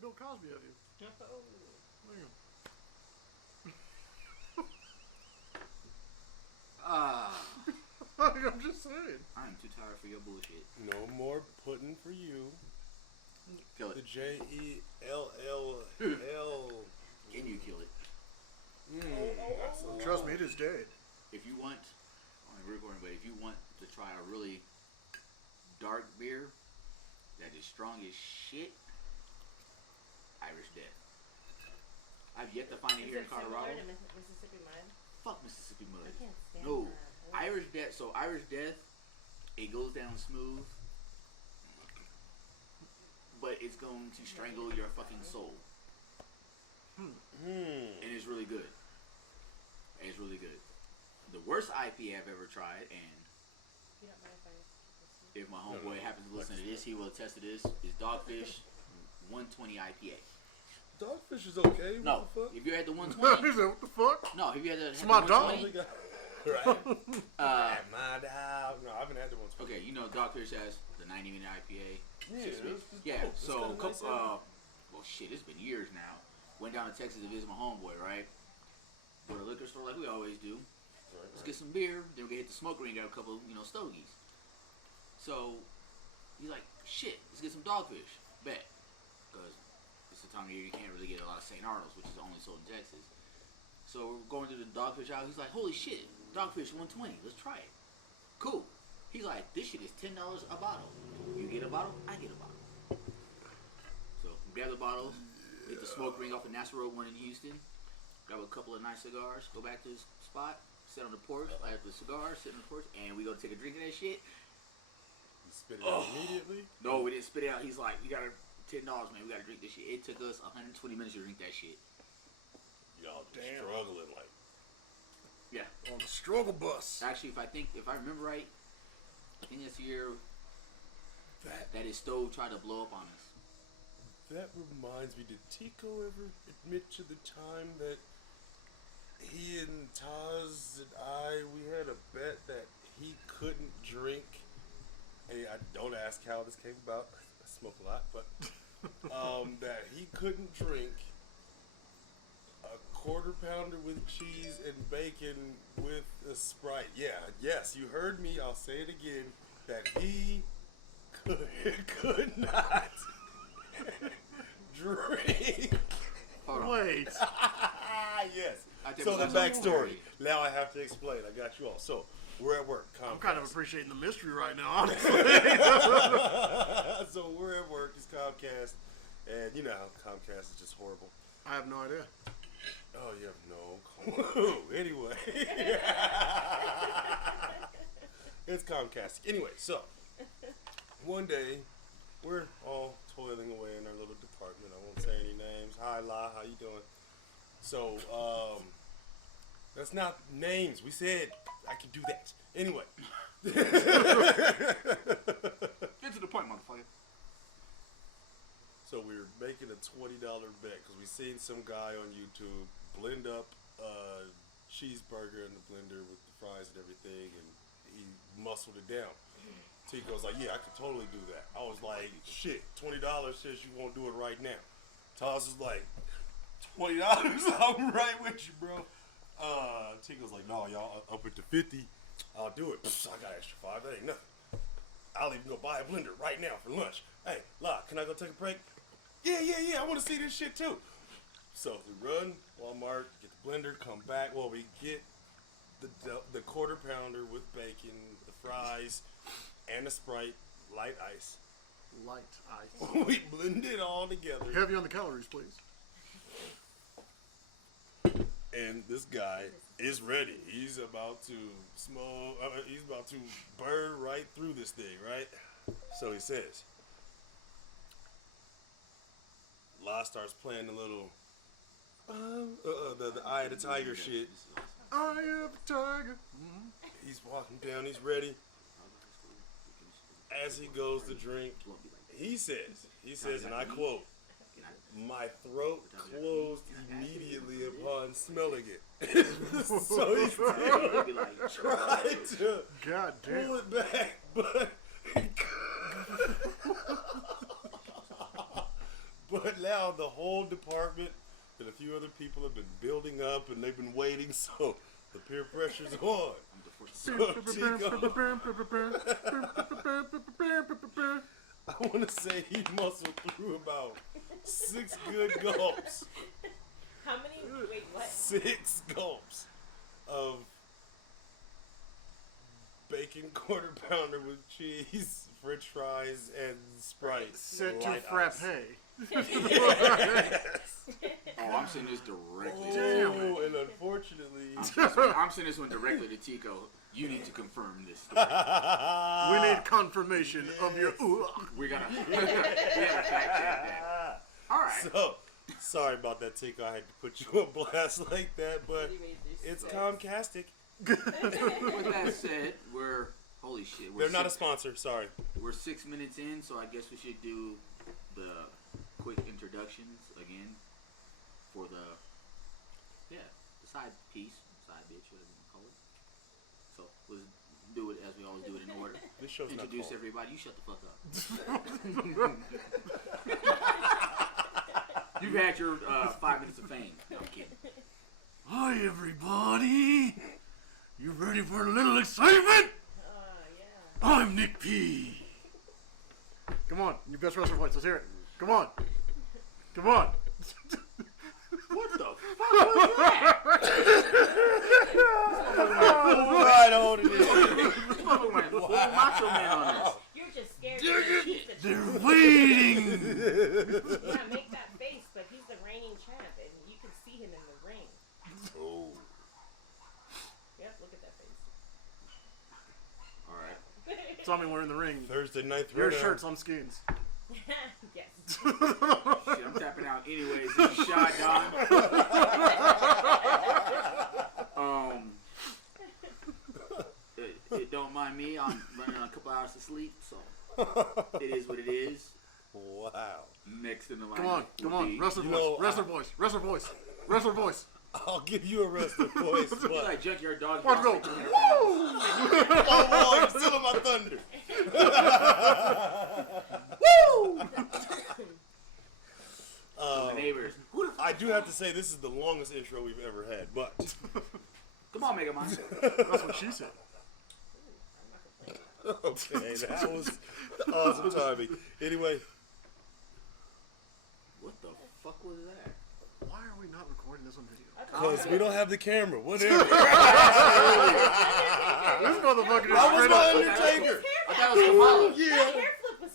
Bill Cosby of you. I'm just saying. I'm too tired for your bullshit. No more pudding for you. Kill it. The Jell. Can you kill it? Trust me, it is dead. If you want, we're recording, but if you want to try a really dark beer that is strong as shit, Irish Death. I've yet to find it here in Colorado. Mississippi Mud? Fuck Mississippi Mud. I can't stand No. that. Irish Death, so Irish Death, it goes down smooth, but it's going to strangle your fucking soul. And it's really good. It's really good. The worst IPA I've ever tried, and You don't mind if I... if my homeboy happens to listen to this, he will attest to this, is Dogfish 120 IPA. Dogfish is okay. No, What the fuck? if you had the 120, He said, what the fuck? no, if you had the, It's my dog. 120, Right. My dog. No, I haven't had the ones. okay, you know Dogfish has the 90-minute IPA. Yeah, Yeah, so well shit, it's been years now. Went down to Texas to visit my homeboy, right? Go to the liquor store like we always do. Let's get some beer. Then we hit the smoke ring, got a couple, stogies. So he's like, shit, let's get some Dogfish. Bet. Because it's the time of year you can't really get a lot of St. Arnold's, which is only sold in Texas. So we're going through the Dogfish aisle. He's like, holy shit, Dogfish 120. Let's try it. Cool. He's like, this shit is $10 a bottle. You get a bottle, I get a bottle. So we grab the bottles, hit the smoke ring off the NASA Road one in Houston, grab a couple of nice cigars, go back to the spot, sit on the porch, light up the cigar, sit on the porch, and we go take a drink of that shit. You spit it out immediately? No, we didn't spit it out. He's like, you gotta $10, man. We gotta drink this shit. It took us 120 minutes to drink that shit. Y'all Damn. struggling like. Yeah. On the struggle bus. Actually, if I remember right, I think that's the year that his stove tried to blow up on us. That reminds me, did Tico ever admit to the time that he and Taz and we had a bet that he couldn't drink? Hey, I don't ask how this came about. I smoke a lot, but that he couldn't drink a quarter pounder with cheese and bacon with a Sprite. Yeah, yes, you heard me. I'll say it again. That he could not drink. Hold on. Wait. Yes. I think So the that's all backstory. right. Now I have to explain. I got you all. So we're at work. Comcast. I'm kind of appreciating the mystery right now, honestly. So we're at work. It's Comcast, and you know how Comcast is just horrible. I have no idea. Oh, you have no clue. Anyway, it's Comcast. Anyway, so one day we're all toiling away in our little department. I won't say any names. Hi, La. How you doing? So, that's not names. We said I can do that. Anyway. Get to the point, motherfucker. So we were making a $20 bet because we seen some guy on YouTube blend up a cheeseburger in the blender with the fries and everything, and he muscled it down. Tico's like, yeah, I could totally do that. I was like, shit, $20 says you won't do it right now. Taz is like, $20, I'm right with you, bro. Tico's like, no, y'all, up it to 50. I'll do it. Psst, I got extra $5. That ain't nothing. I'll even go buy a blender right now for lunch. Hey, La, can I go take a break? Yeah, I want to see this shit too. So we run Walmart, get the blender, come back. Well, we get the quarter pounder with bacon, the fries, ice, and a Sprite, light ice. Light ice. We blend it all together. Heavy on the calories, please. And this guy is ready. He's about to smoke. He's about to burn right through this thing, right? So he says. La starts playing the little, the Eye of the Tiger shit. Eye of the tiger. He's walking down. He's ready. As he goes to drink, he says, and I quote, "My throat closed immediately upon smelling it." So he's still trying to God damn. pull it back, but but now the whole department and a few other people have been building up and they've been waiting, so the peer pressure's on. So Tico, I want to say he muscled through about 6 good gulps. How many? Wait, what? 6 gulps of bacon quarter pounder with cheese, French fries, and Sprite. Set to light frappe. ice. Oh, I'm sending this directly to Damn. Tico. Oh, and unfortunately, I'm sending this one directly to Tico. You need to confirm this story. We need confirmation of your. We gotta fact check that. All right. So, sorry about that, Tico. I had to put you on blast like that, but it's Comcastic. With that said, holy shit. They're not a sponsor. Sorry. We're 6 minutes in, so I guess we should do the quick introductions again for the side piece, side bitch, whatever you call it. So let's do it as we always do it in order. This show's not Introduce called. everybody. You shut the fuck up. You've had your 5 minutes of fame. No, I'm kidding. Hi, everybody. You ready for a little excitement? Yeah. I'm Nick P. Come on, your best wrestler voice. Let's hear it. Come on. Come on. What the fuck was that? Right on it is. This motherfucker went full Macho Man on us. You're just scared. They're waiting. Yeah, make that face, but he's the reigning champ, and you can see him in the ring. Oh. Yep, look at that face. All right. Saw me wearing the ring. Thursday night Your throwdown. shirts on skins. Yes. Shit, I'm tapping out anyways. This is Shot Don. Don't mind me. I'm running on a couple hours of sleep, so it is what it is. Wow. Next in the line. Come on. Wrestler You voice. know, Wrestler voice. Wrestler voice. Wrestler voice. I'll give you a wrestler voice, I feel but like Junkyard Dog. Let's go. oh, you're still in my thunder. The neighbors. Who the fuck? I do have to say this is the longest intro we've ever had, but Come on, Mega Man. That's what she said. okay, that was awesome timing. Anyway, What the fuck was that? Why are we not recording this on video? because we don't have the camera, whatever. This motherfucker is That was straight my up. Undertaker. I thought it was Kamala. My Yeah. hair flip was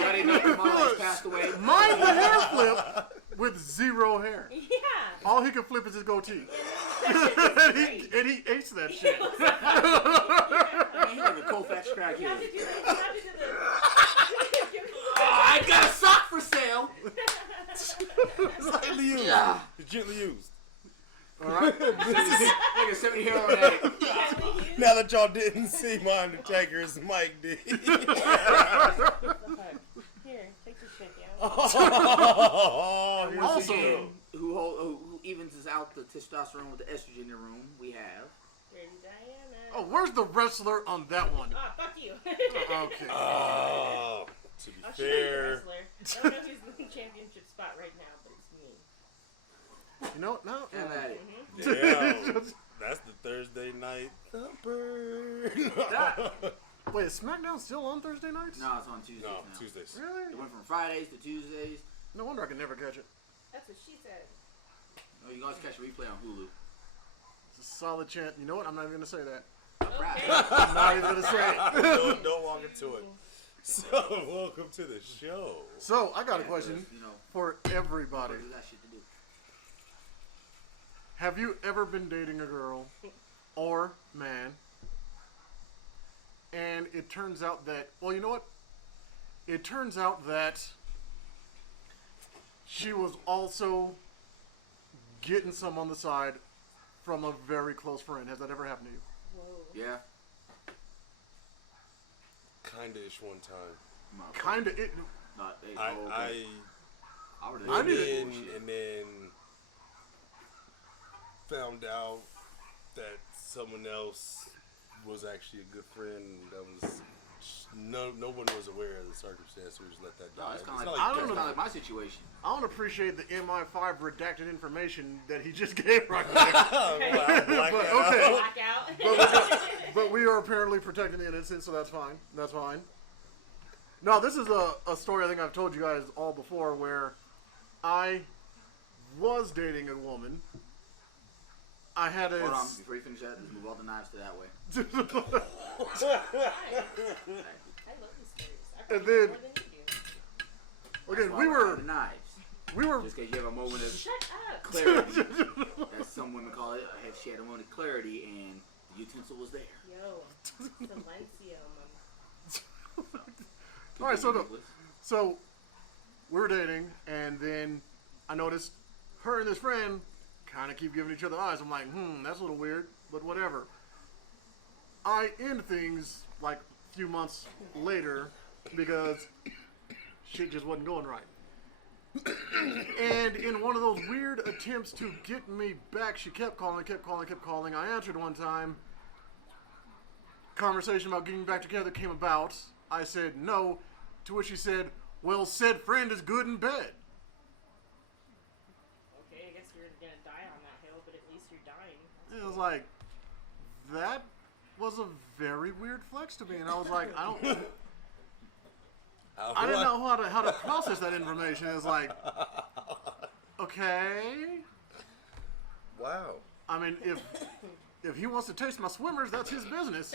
Y'all didn't know Kamala has passed away. Mind the hair flip with zero hair. Yeah. All he can flip is his goatee. and he aced that shit. I mean, he's like a Colfax You have crackhead. to do the. I got a sock for sale. Slightly used. Yeah. It's gently used. Alright? Like a 70 hair on addict. Now that y'all didn't see my Undertaker, as Mike did. Here, take this shit, yo. Oh, Once Also- again, who evens us out the testosterone with the estrogen in the room, we have. Pretty Diana. Oh, where's the wrestler on that one? Ah, fuck you. Okay. Oh, to be I'll show you the fair. wrestler. I don't know who's in the championship spot right now, but it's me. You know what? No. Have at it. Damn, that's the Thursday night thumper. Wait, is SmackDown still on Thursday nights? No, it's on Tuesdays No, now. Tuesdays. It Really? went from Fridays to Tuesdays. No wonder I can never catch it. That's what she said. Oh, you can always catch a replay on Hulu. solid chance. You know what? I'm not even going to say that. Okay. I'm not even going to say it. Don't walk into it. So, welcome to the show. So, I got a question for everybody. Got shit to do. Have you ever been dating a girl or man, and it turns out that, well, you know what? It turns out that she was also getting some on the side from a very close friend. Has that ever happened to you? Whoa. Yeah. Kinda-ish one time. Kinda. It. Not, hey, I would've went done in bullshit. and then found out that someone else was actually a good friend. That was no one was aware of the circumstance. We just let that No, die. it's kind It's of not like, I don't know. my situation. I don't appreciate the MI5 redacted information that he just gave right there. Well, black But, that out. okay. Blackout. But we are apparently protecting the innocent, so that's fine. That's fine. No, this is a story I think I've told you guys all before where I was dating a woman. I had a... Hold on, before you finish that, let's move all the knives to that way. Nice. I love these stories. I And probably know then- more than you do. Okay, That's why we we're were... on the knives. We were... Just in case you have a moment of Shut up. clarity, as some women call it. She had a moment of clarity, and the utensil was there. Yo, Silencio, mama. All right, so we were dating, and then I noticed her and this friend kind of keep giving each other eyes. I'm like, that's a little weird, but whatever. I end things like a few months later because shit just wasn't going right. And in one of those weird attempts to get me back, she kept calling. I answered one time. Conversation about getting back together came about. I said no, to which she said, well, said friend is good in bed. Okay, I guess you're gonna die on that hill, but at least you're dying. It was like, that was a very weird flex to me. And I was like, I didn't know how to process that information. It was like, okay. Wow. I mean, if he wants to taste my swimmers, that's his business.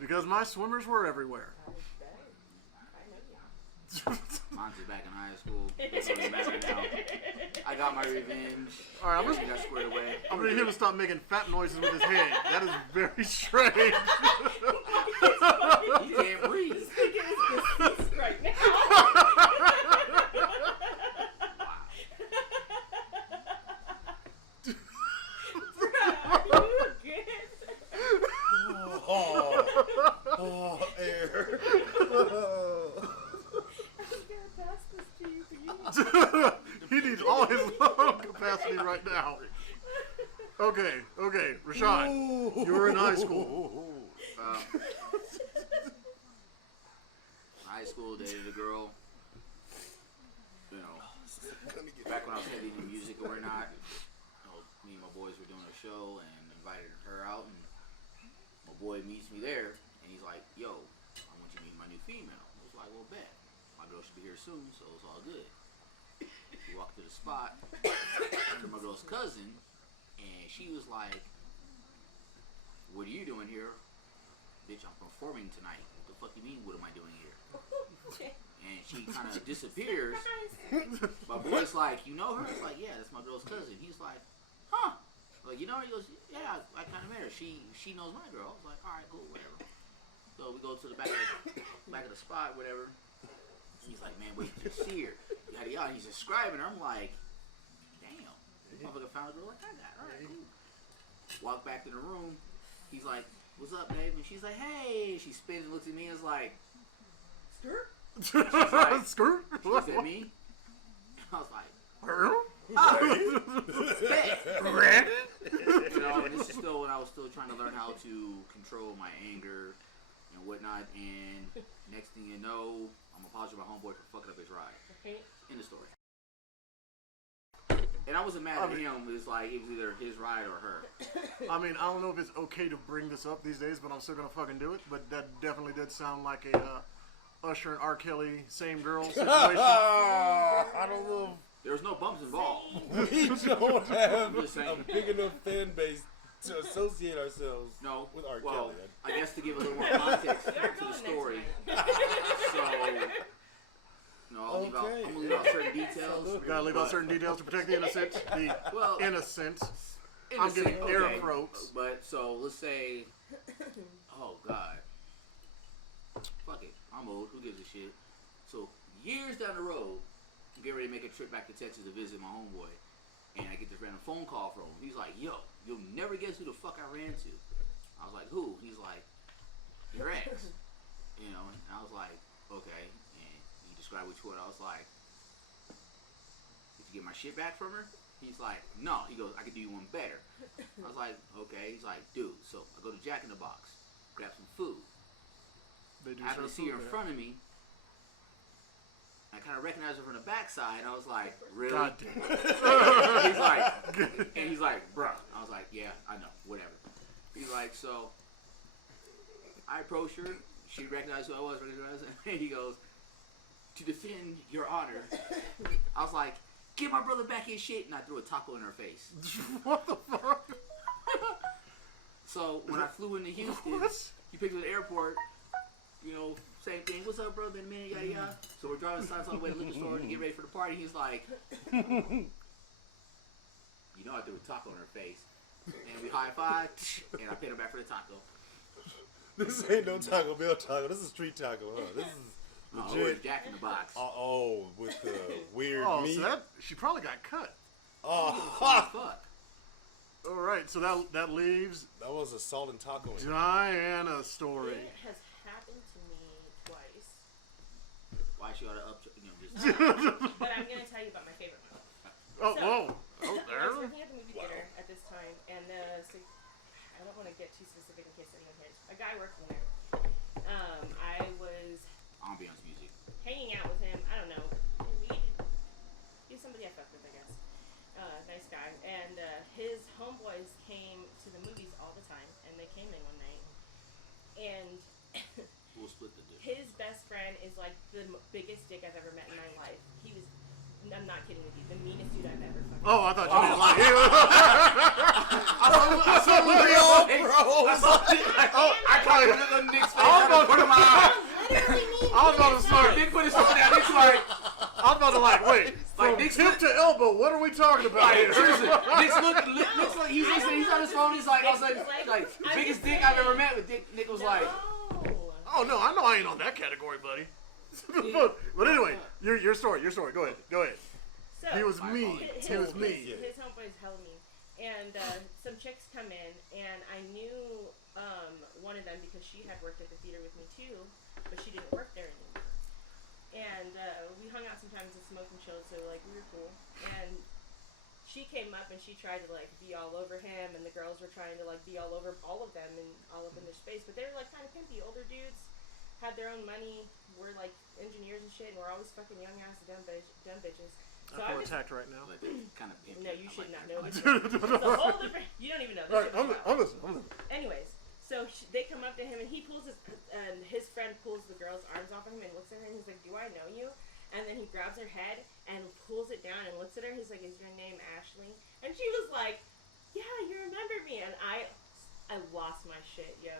Because my swimmers were everywhere. I know you. Mine's back in high school. Going back now. I got my revenge. All right, Everything got squared away. I'm gonna need him to stop making fat noises with his head. That is very strange. He can't breathe. This nigga is deceased right now. Bruh, are you good? Oh, air. I'm gonna pass this to you for you. He needs all his lung capacity right now. Okay, Rashad, you were in high school. High school, dated a girl. You know, back when I was heavy into music or whatnot, me and my boys were doing a show and invited her out, and my boy meets me there, and he's like, yo, I want you to meet my new female. I was like, well, bet. My girl should be here soon, so it's all good. We walked to the spot, to my girl's cousin, and she was like, what are you doing here? Bitch, I'm performing tonight. What the fuck you mean, what am I doing here? And she kind of disappears. My boy's like, you know her? It's like, yeah, that's my girl's cousin. He's like, huh? Like, you know her? He goes, yeah, I kind of met her. She knows my girl. I was like, all right, cool, whatever. So we go to the back of the spot, whatever. He's like, man, wait till you see her. Yada yada. He's describing her. I'm like, damn, this motherfucker found a girl like I got. All right, cool. Walk back to the room. He's like, what's up, babe? And she's like, hey. She spins and looks at me and is like, skirt? Skirt? She looked at me. I was like, Huh? bet. You know, and this is still when I was still trying to learn how to control my anger and whatnot. And next thing you know, I'm apologizing to my homeboy for fucking up his ride. End of story. And I wasn't mad at him. It was like it was either his ride or her. I mean, I don't know if it's okay to bring this up these days, but I'm still gonna fucking do it. But that definitely did sound like a Usher and R. Kelly same girl situation. I don't know. There was no bumps involved. We don't have I'm just saying. a big enough fan base to associate ourselves No. with R. Well, Kelly. I guess to give a little more context We are to the going story. there tonight. So, no, I'm gonna leave out certain details. We gotta leave out certain details to protect the innocent. The Well, innocent. I'm innocent, getting air okay. throats. But so let's say, oh god, fuck it, I'm old. Who gives a shit? So years down the road, I'm getting ready to make a trip back to Texas to visit my homeboy, and I get this random phone call from him. He's like, "Yo, you'll never guess who the fuck I ran to." I was like, "Who?" He's like, "Your ex." You know, and I was like, "Okay." And he described which one. I was like, "Did you get my shit back from her?" He's like, "No." He goes, "I could do you one better." I was like, "Okay." He's like, "Dude." So I go to Jack in the Box, grab some food. They do I happen to serve see her food in there. front of me. I kind of recognize her from the backside. I was like, "Really?" God damn. He's like, and he's like, "Bruh." I was like, "Yeah, I know, whatever." He's like, so I approached her. She recognized who I was, and he goes, "To defend your honor." I was like, "Get my brother back his shit," and I threw a taco in her face. What the fuck? So when I flew into Houston, What? he picked me at the airport. You know, same thing. "What's up, bro? Been a minute, yada yada." So we're driving signs on the way to the liquor store to get ready for the party. He's like, "You know, I threw a taco in her face." And we high-fived, and I paid her back for the taco. This ain't no Taco Bell taco. This is street taco, huh? This is Oh, legit. it's Jack in the Box. Oh, with the weird Oh, meat. so that she probably got cut. Oh, Fuck. All right, so that leaves that was a salt and taco. Diana's story. It has happened to me twice. Why she ought to up, you know, just. But I'm going to tell you about my favorite one. Oh, So- whoa. Oh, I was there. working at the movie theater at this time, and so I don't want to get too specific in case anyone hears. A guy working there. I was Ambiance music. hanging out with him. I don't know. He's somebody I fucked with, I guess. Nice guy. And his homeboys came to the movies all the time, and they came in one night. And We'll split the dish. his best friend is like the biggest dick I've ever met in my life. He was, I'm not kidding with you, the meanest dude I've ever fucking Oh, I thought you meant like I saw the real bro. I probably looked at the Nick's face. I was I put him out. literally mean. I was about to start. Nick put his phone down. Nick's like, I was about to like, wait, from Nick's tip to elbow, what are we talking about like, here? seriously. Nick's looking. Nick's like, he's listening. He's on his phone. He's like, I was like, I'm biggest just dick I've saying. ever met with Dick. Nick was like, No. Oh no, I know I ain't on that category, buddy. But anyway, your story. Go ahead. So, He was mean. his- He was mean. His homeboy's hella mean. And some chicks come in, and I knew one of them because she had worked at the theater with me too, but she didn't work there anymore. And we hung out sometimes and smoked and chilled, so like we were cool. And she came up and she tried to like be all over him, and the girls were trying to like be all over all of them and all up in their space, but they were like kind of pimpy. Older dudes had their own money, were like engineers and shit, and we're always fucking young ass dumb bitches. So I feel just attacked right now. like, kind of. no, you should not know this. this. It's a whole different. You don't even know this. All right, shit was I'm wild. listening. Anyways, so they come up to him and he pulls his friend pulls the girl's arms off of him and looks at her and he's like, "Do I know you?" And then he grabs her head and pulls it down and looks at her. He's like, "Is your name Ashley?" And she was like, "Yeah, you remember me." And I lost my shit, yo.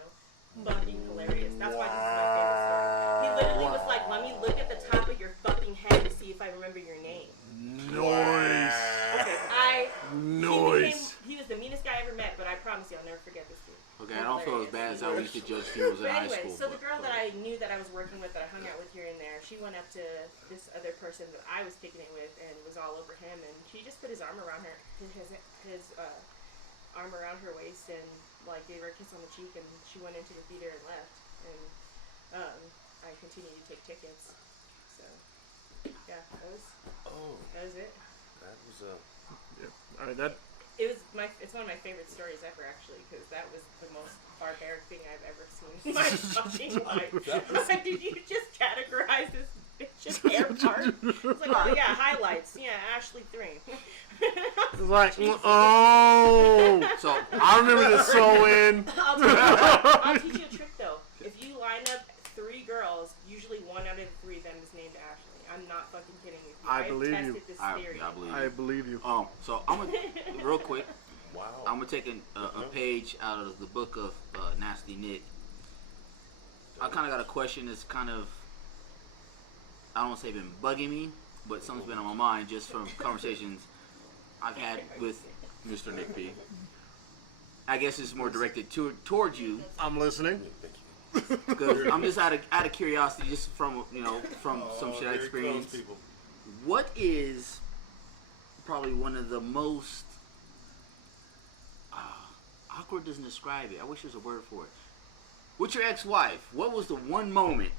Fucking hilarious. That's why this is my favorite story. He literally was like, "Let me look at the top of your fucking head to see if I remember your name." Noise. Okay, Noise. he was the meanest guy I ever met, but I promise you I'll never forget this dude. Okay, I don't feel as bad as how we used to judge females in But high anyway, school. so the girl that I knew that I was working with, that I hung out with here and there, she went up to this other person that I was kicking it with and was all over him, and she just put his arm around her, his arm around her waist, and like gave her a kiss on the cheek, and she went into the theater and left, and I continued to take tickets. So yeah, that was it. That was Yeah. All right, that. It's one of my favorite stories ever, actually, because that was the most barbaric thing I've ever seen in my fucking life. Did you just categorize this bitch's hair part? It's like, oh yeah, highlights. Yeah, Ashley 3. It's like, oh. So I remember this so in. I'll teach you a trick though. If you line up 3 girls, usually 1 out of the 3 of them is named Ashley. I'm not fucking kidding you. I believe you. tested this I theory. believe I you. believe you. So I'm gonna real quick. Wow. I'm gonna take a page out of the book of Nasty Nick. I kind of got a question that's kind of, I don't want to say been bugging me, but something's been on my mind just from conversations I've had with Mr. Nick P. I guess it's more directed towards you, I'm listening. because I'm just out of curiosity, just from some shit I Here it comes, experienced. people. What is probably one of the most awkward doesn't describe it. I wish there's a word for it. With your ex-wife, what was the one moment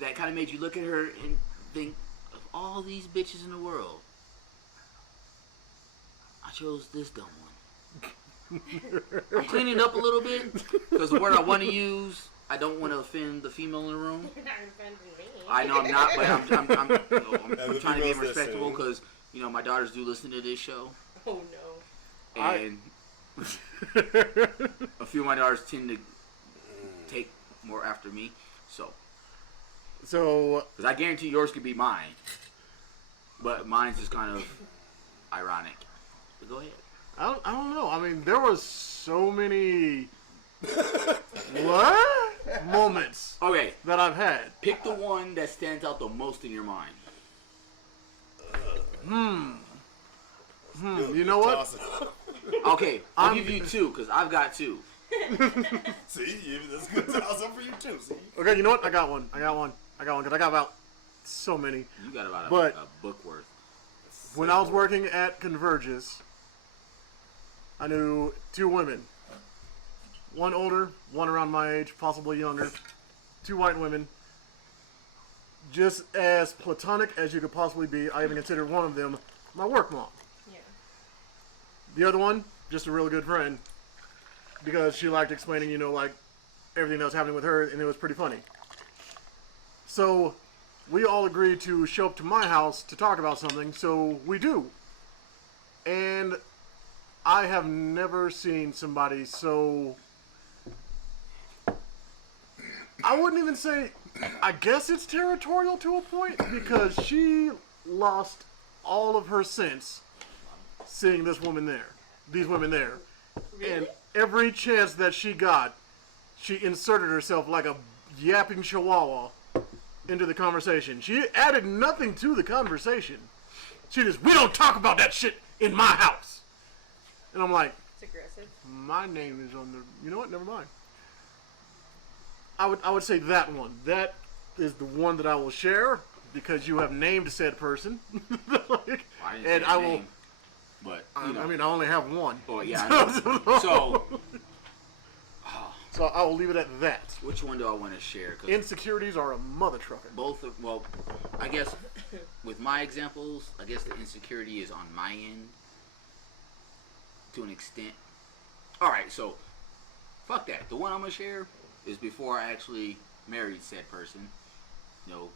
that kind of made you look at her and think, of all these bitches in the world, I chose this dumb one? I'm cleaning up a little bit because the word I want to use, I don't want to offend the female in the room. You're not offending me. I know I'm not, but I'm trying to be females respectable listen. because my daughters do listen to this show, Oh no. and a few of my daughters tend to take more after me. So, So because I guarantee yours could be mine, but mine's just kind of ironic. But go ahead. I don't know. I mean, there was so many what moments Okay, that I've had. pick the one that stands out the most in your mind. You know what? Toss it. Okay, I'll I'm- give you two because I've got two. See, that's good toss up for you too. See, Okay, you know what? I got one because I got about so many. You got about But- a book worth. When I was working at Converges, I knew two women. One older, one around my age, possibly younger. Two white women. Just as platonic as you could possibly be. I even considered one of them my work mom. Yeah. The other one, just a really good friend. Because she liked explaining, like everything that was happening with her, and it was pretty funny. So, we all agreed to show up to my house to talk about something, so we do. And I have never seen somebody so... I wouldn't even say... I guess it's territorial to a point, because she lost all of her sense seeing these women there. And every chance that she got, she inserted herself like a yapping chihuahua into the conversation. She added nothing to the conversation. She just, we don't talk about that shit in my house. And I'm like, It's aggressive. my name is on the, you know what, never mind. I would say that one. That is the one that I will share because you have named said person. Well, I didn't and say I her will, name, but I mean, I only have one. oh yeah. I know. So, So I will leave it at that. which one do I want to share? 'Cause Insecurities are a mother trucker. both of, well, I guess with my examples, I guess the insecurity is on my end to an extent. All right, so fuck that. The one I'm gonna share is before I actually married said person.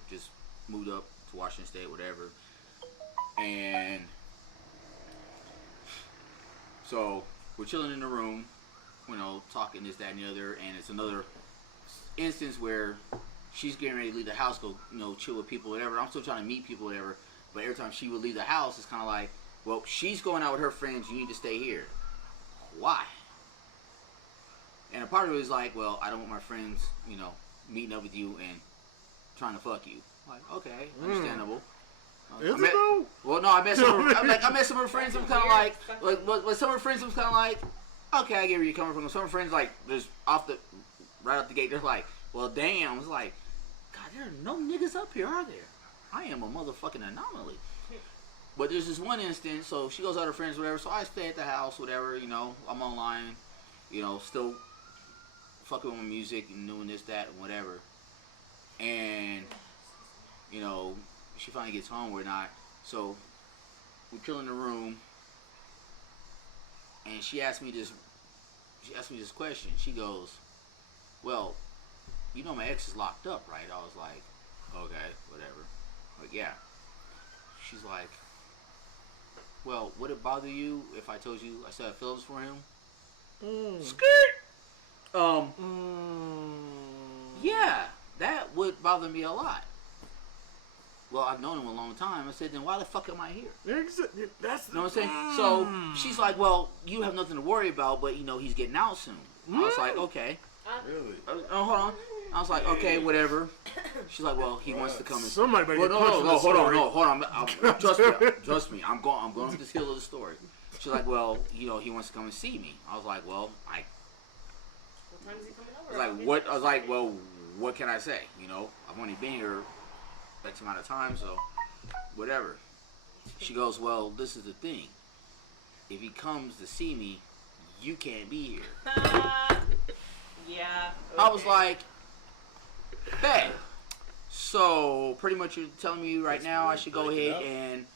Just moved up to Washington State, whatever. And so we're chilling in the room, talking this, that, and the other. And it's another instance where she's getting ready to leave the house, go, chill with people, whatever. I'm still trying to meet people, whatever. But every time she would leave the house, it's kind of like, well, she's going out with her friends. You need to stay here. Why? And a part of it is like, well, I don't want my friends, meeting up with you and trying to fuck you. Like, okay, understandable. Is it though? Well, no, I met some. I met some of her friends. I'm kind of like, some of her friends. I'm kind of like, okay, I get where you're coming from. Some of her friends, like, just right off the gate, they're like, well, damn. It's like, God, there are no niggas up here, are there? I am a motherfucking anomaly. But there's this one instance. So she goes out with her friends, whatever. So I stay at the house, whatever. I'm online. Still fucking with my music and doing this, that, and whatever. And she finally gets home, we're not. So we're chilling in the room, and she asked me this question. She goes, well, my ex is locked up, right? I was like, okay, whatever. Like, yeah. She's like, well, would it bother you if I told you I still have feelings for him? Skirt! Yeah, that would bother me a lot. well, I've known him a long time. I said, then why the fuck am I here? That's You know what I'm saying? So she's like, well, you have nothing to worry about, but you know he's getting out soon. I was like, okay. Really? Oh, hold on. I was like, okay, whatever. She's like, well, he wants to come and. Somebody better Well, get no, punched in the story. hold on. Trust me. I'm going up this hill of the story. She's like, well, you know, he wants to come and see me. I was like, well, What time is he coming over? I was like, well, what can I say? You know, I've only been here X amount of time, so whatever. She goes, well, this is the thing. If he comes to see me, you can't be here. Yeah. Okay. I was like, bet. So pretty much you're telling me right now I should go ahead and,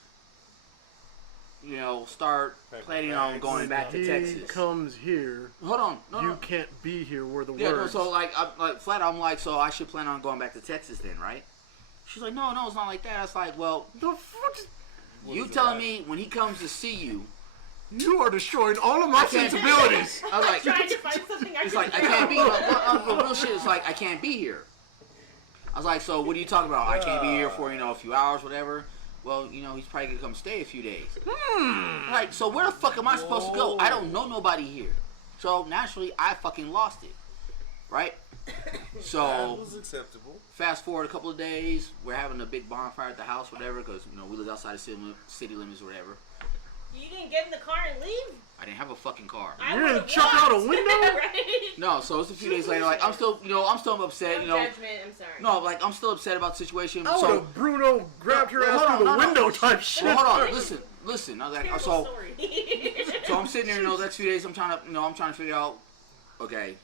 you know, start planning on going back to Texas. He comes here. Hold on. You can't be here. Were the Yeah, words. no, so like, I'm like, so I should plan on going back to Texas then, right? She's like, no, it's not like that. I was like, well, The fuck? you telling me when he comes to see you, You are destroying all of my can't- sensibilities. I was like, trying to find something I it's can like I do. can't be. Real shit. It's like I can't be here. I was like, so what are you talking about? I can't be here for, you know, a few hours, whatever. Well, you know, he's probably gonna come stay a few days. Like, so where the fuck am I supposed to go? I don't know nobody here. So naturally, I fucking lost it, right? That So was acceptable. fast forward a couple of days, we're having a big bonfire at the house, whatever, because you know we live outside the city limits, or whatever. You didn't get in the car and leave? I didn't have a fucking car. I You didn't would've chuck out a walked. window? Right? No, so it's a few days later. Like I'm still upset. No You know, judgment, I'm sorry. no, like I'm still upset about the situation. I would So have Bruno grabbed your ass hold on, through the no. window type shit. well, hold on, listen. I was like, Terrible so story. I'm sitting there, you know, the next few days. I'm trying to figure out. Okay,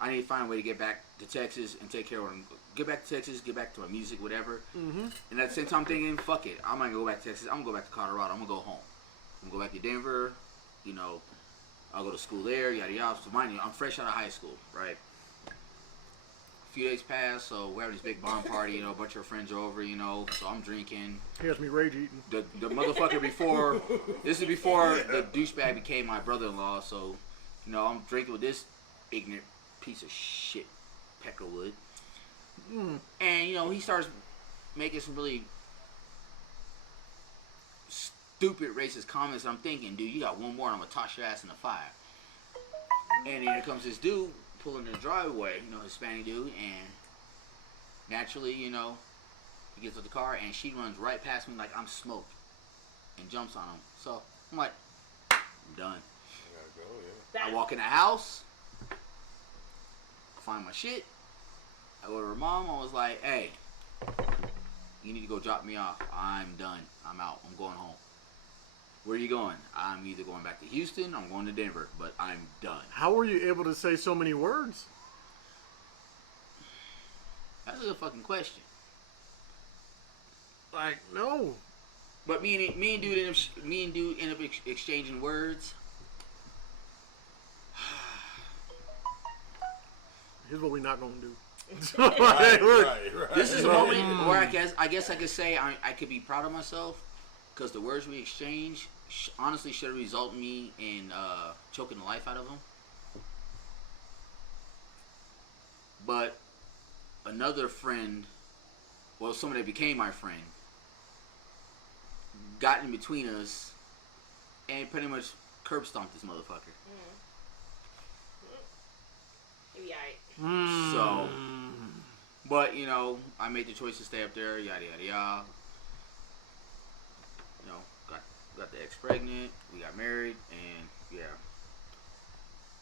I need to find a way to get back to Texas and take care of him. Get back to Texas, get back to my music, whatever. And at the same time, thinking, fuck it, I'm not gonna go back to Texas. I'm gonna go back to Colorado. I'm gonna go home. I'm gonna go back to Denver. You know, I'll go to school there, yada yada. So mind you, I'm fresh out of high school, right? A few days pass, so we're having this big bomb party. You know, a bunch of our friends are over. You know, so I'm drinking. He has me rage eating. The motherfucker before, this is before the douchebag became my brother-in-law. So, you know, I'm drinking with this ignorant piece of shit, Peckerwood. And you know, he starts making some really stupid racist comments. I'm thinking, dude, you got one more and I'm gonna toss your ass in the fire. And then here comes this dude pulling in the driveway, you know, Hispanic dude, and naturally, you know, he gets out the car and she runs right past me like I'm smoked and jumps on him. So I'm like, I'm done. I gotta go, yeah. I walk in the house, I find my shit, I go to her mom, I was like, hey, you need to go drop me off. I'm done. I'm out. I'm going home. Where are you going? I'm either going back to Houston, I'm going to Denver, but I'm done. How were you able to say so many words? That's a good fucking question. Like, no. But me and dude end up exchanging words. Here's what we're not going to do. Right. This is a moment where I guess I could say I could be proud of myself because the words we exchanged honestly should have resulted in me in choking the life out of him. But another friend, well, someone that became my friend, got in between us and pretty much curb stomped this motherfucker. Maybe I. So, but you know, I made the choice to stay up there, yada yada yada. You know, got the ex pregnant, we got married, and yeah,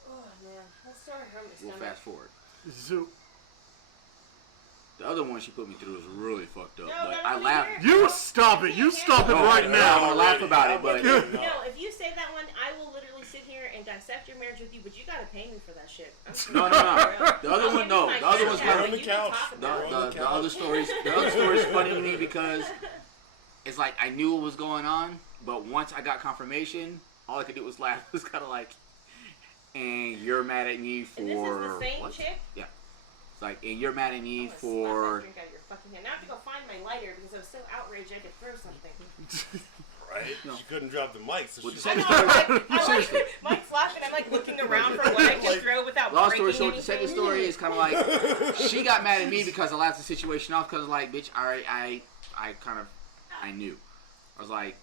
Oh man, let's start hurt my we'll stomach. fast forward. So, The other one she put me through was really fucked up, No, but that I was laughed. weird. you stop it. You stop it No, right I'm now. gonna laugh about it, but No, if you say that one, I will literally sit here and dissect your marriage with you, but you gotta pay me for that shit. no. The other one, no. The other one's We're kind on the of couch. the other story's funny to me because it's like I knew what was going on, but once I got confirmation, all I could do was laugh. It was kind of like, and you're mad at me for And this is the same what? chick? Yeah. It's like, and you're mad at me I'm gonna slap that for drink out of your fucking hand. Now I have to go find my lighter because I was so outraged I could throw something. Right? No. She couldn't drop the mic, so Well, she the I second know, story, I'm seriously. Mike's laughing. I'm like looking around for what I can Like, throw without Long breaking story short, the second anything. story is kind of like she got mad at me because I laughed the situation off because like, bitch, I kind of I knew. I was like,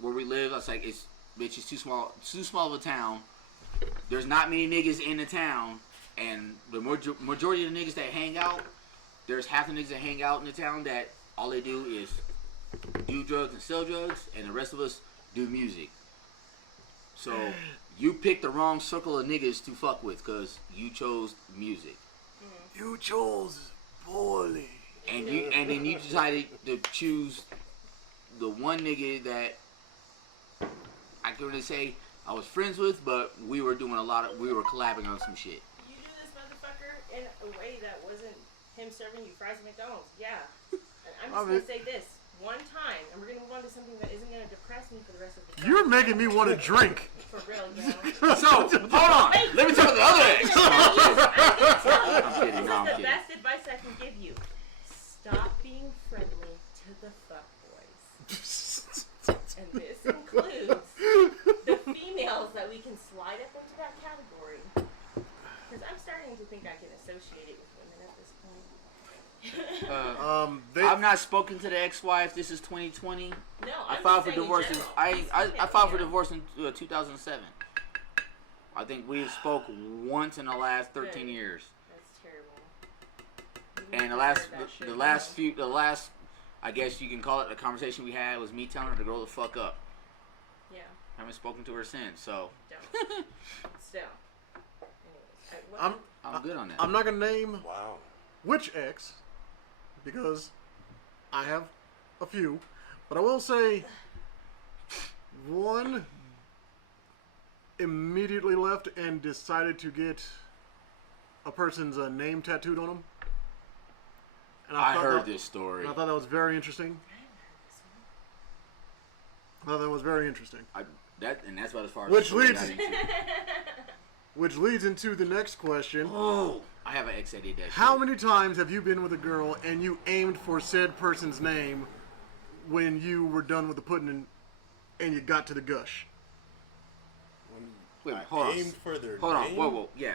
where we live. I was like, bitch, it's too small of a town. There's not many niggas in the town, and the majority of the niggas that hang out, there's half the niggas that hang out in the town that all they do is do drugs and sell drugs, and the rest of us do music. So you picked the wrong circle of niggas to fuck with, cause you chose music. You chose poorly. And then you decided to choose the one nigga that I can really say I was friends with, but we were collabing on some shit. You knew this motherfucker in a way that wasn't him serving you fries at McDonald's. Yeah. And I'm just gonna say this one time, and we're gonna move on to something that isn't gonna depress me for the rest of the time. You're making me want to drink. For real, yo. So, hold on. Let me tell you the other ex. I'm kidding. No, I'm kidding. This is the best advice I can give you. Stop being friendly to the fuckboys. And this includes the females that we can slide up into that category. Because I'm starting to think I can associate it with women at this point. I've not spoken to the ex-wife. This is 2020. No, I filed for divorce. I filed for divorce in 2007. I think we've spoke once in the last 13 years. That's terrible. And the last, I guess you can call it, the conversation we had was me telling her to grow the fuck up. Yeah. I haven't spoken to her since, so. Don't. Still. Anyways, I'm good on that. I'm not gonna name Wow. which ex, because I have a few, but I will say one immediately left and decided to get a person's name tattooed on them. And I heard this story. And I thought that was very interesting. That's about as far as Which the story I leads- got into. Which leads into the next question. Oh, I have an ex that did that shit. How many times have you been with a girl and you aimed for said person's name when you were done with the pudding and you got to the gush? Wait, I hold on. aimed for their Hold on. name? Whoa, yeah.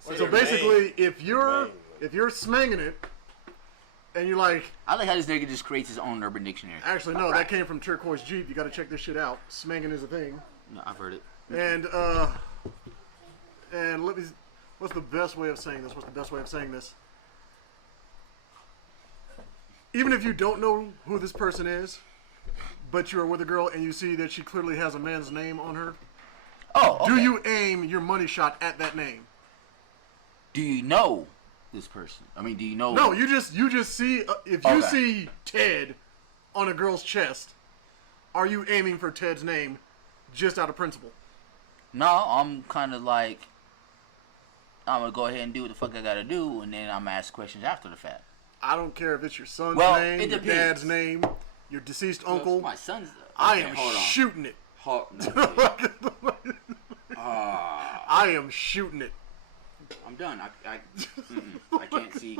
Say So their basically, name. if you're Name. smanging it and you're like, I like how this nigga just creates his own Urban Dictionary. actually no, that came from Turquoise Jeep. You got to check this shit out. Smanging is a thing. No, I've heard it. And let me. What's the best way of saying this? Even if you don't know who this person is, but you are with a girl and you see that she clearly has a man's name on her, Oh, okay. do you aim your money shot at that name? Do you know this person? I mean, do you know? No, you just see if you Okay. see Ted on a girl's chest, are you aiming for Ted's name just out of principle? No, I'm kind of like, I'm going to go ahead and do what the fuck I got to do, and then I'm going to ask questions after the fact. I don't care if it's your son's Well, name, it your depends. dad's name, your deceased uncle. My son's... I okay, am hold on. shooting it. No, I am shooting it. I'm done. I can't see.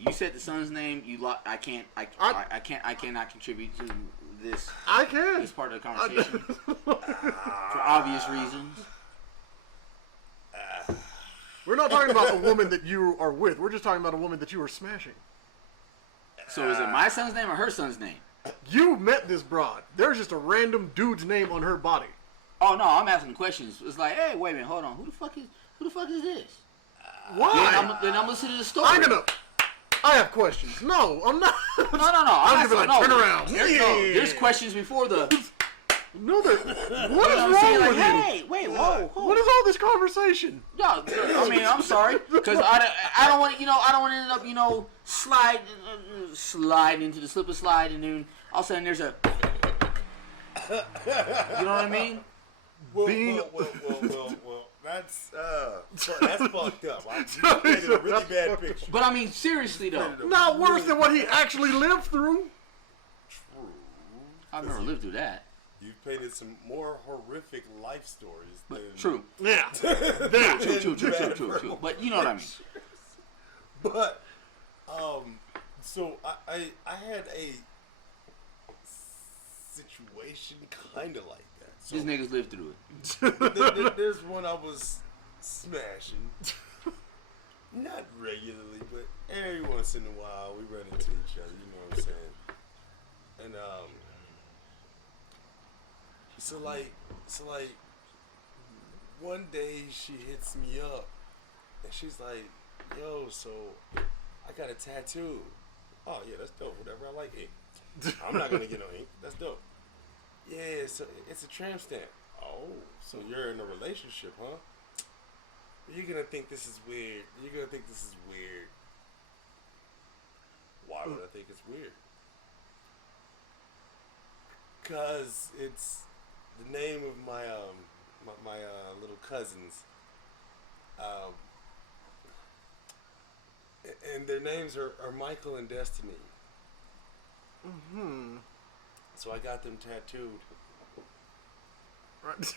You said the son's name. I cannot contribute to this. I can. This part of the conversation for obvious reasons. We're not talking about a woman that you are with. We're just talking about a woman that you are smashing. So is it my son's name or her son's name? You met this broad. There's just a random dude's name on her body. Oh no, I'm asking questions. It's like, hey, wait a minute, hold on. Who the fuck is this? Why? Then I'm listening to the story. I have questions. No, I'm not. No. I'm gonna be like, turn around. There's questions before the. No, what is I'm wrong saying, like, with hey, you? wait, whoa. What is all this conversation? No, I mean, I'm sorry, because I don't want, I don't want to end up, sliding into the slip and slide, and then all of a sudden there's a, you know what I mean? Well, Being- that's fucked up. You painted a really bad picture. But I mean, seriously though, Not worse than what he actually lived through. True. I've never lived through that. You've painted some more horrific life stories than True. Yeah. True. But you know what I mean. But so I had a situation kind of like that. So These niggas lived through it. there's one I was smashing, not regularly, but every once in a while we run into each other. You know what I'm saying? And so like one day she hits me up and she's like, yo, so I got a tattoo. Oh yeah, that's dope. Whatever, I like ink. I'm not gonna get no ink. That's dope. Yeah, so it's a tramp stamp. Oh, so you're in a relationship, huh? You're gonna think this is weird. Why would I think it's weird? Cause it's the name of my my little cousins. And their names are Michael and Destiny. Mm-hmm. So I got them tattooed. Right.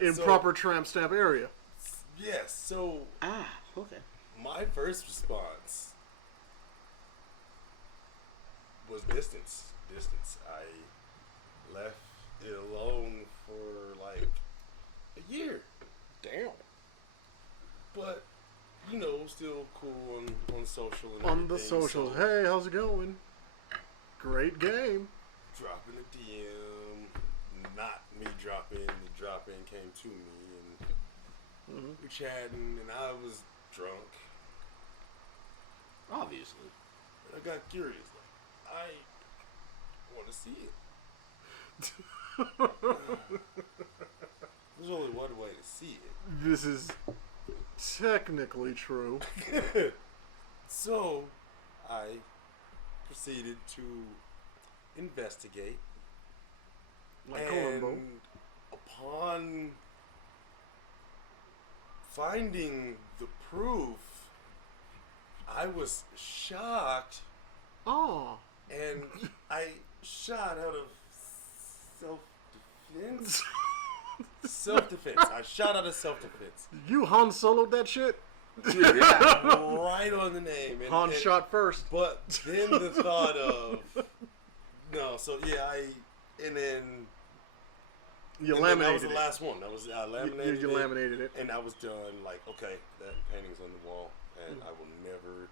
In So- proper tramp stamp area. Yes, so Okay. my first response was distance. I left it alone for like a year. Damn. But, still cool on social and On the everything, socials. so Hey, how's it going? Great game. dropping a DM, not me dropping, the drop-in came to me, and we chatting, and I was drunk. Obviously. And I got curious. Like, I want to see it. There's only one way to see it. This is technically true. So, I proceeded to investigate. Like And Columbo. upon finding the proof, I was shocked, Oh. and I shot out of self-defense. I shot out of self-defense. You Han Solo'd that shit? Right on the name. Han shot first. But then the thought of, no, so yeah, and then You that was laminated the it. last one. That was I laminated You it, laminated it. and I was done. Like, okay, that painting's on the wall, and I will never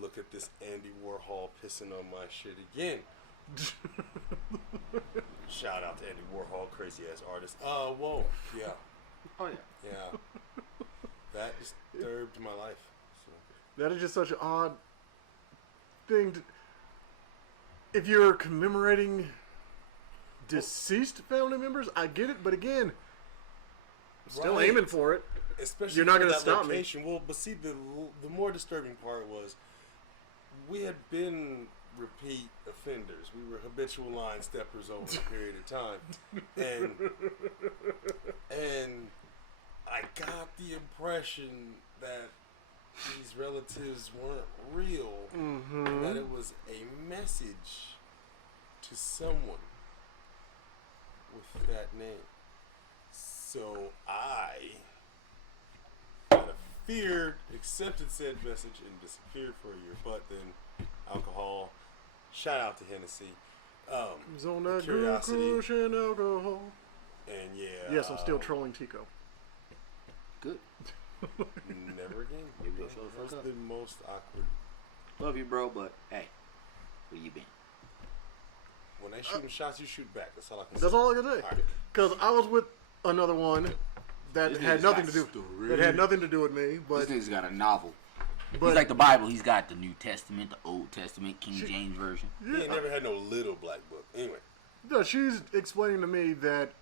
look at this Andy Warhol pissing on my shit again. Shout out to Andy Warhol, crazy ass artist. Whoa, yeah, Oh yeah. yeah. That disturbed my life. So. That is just such an odd thing to, if you're commemorating deceased family members, I get it, but again, I'm still Right. aiming for it. Especially You're not for gonna that stop me. location. Well, but see, the more disturbing part was we had been repeat offenders. We were habitual line steppers over a period of time, and I got the impression that these relatives weren't real, and that it was a message to someone with that name. So I out of fear accepted said message and disappeared for a year. But then alcohol, shout out to Hennessy, It's on that curiosity. good cushion alcohol. and yeah. Yes, I'm still trolling Tico. Good. Never again. Maybe they'll show the That's fuck up. the most awkward. Love you, bro, but hey, where you been? When they shooting shots, you shoot back. That's all I can That's say. all I can say. Alright. Because I was with another one that This had nigga's nothing got to do. stories. That had nothing to do with me. But This nigga's got a novel. but He's like the Bible. He's got the New Testament, the Old Testament, King She- James version. He ain't never had no little black book. Anyway. no, she's explaining to me that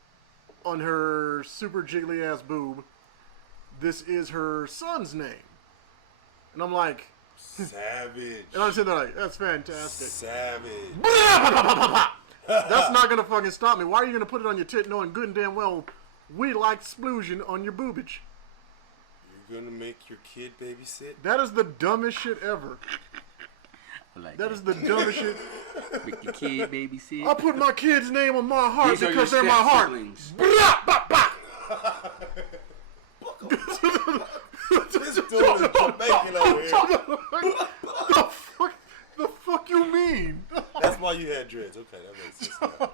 on her super jiggly ass boob, this is her son's name, and I'm like, Savage. and I'm sitting there like, that's fantastic. Savage. That's not gonna fucking stop me. Why are you gonna put it on your tit, knowing good and damn well we like splusion on your boobage? You're gonna make your kid babysit? That is the dumbest shit ever. I like That is the dumbest shit. Make the kid babysit. I put my kid's name on my heart These are because your they're my heart. step-siblings. Blah, bah, bah. This dude is Jamaican over here. The fuck you mean? That's why you had dreads. Okay, that makes sense now.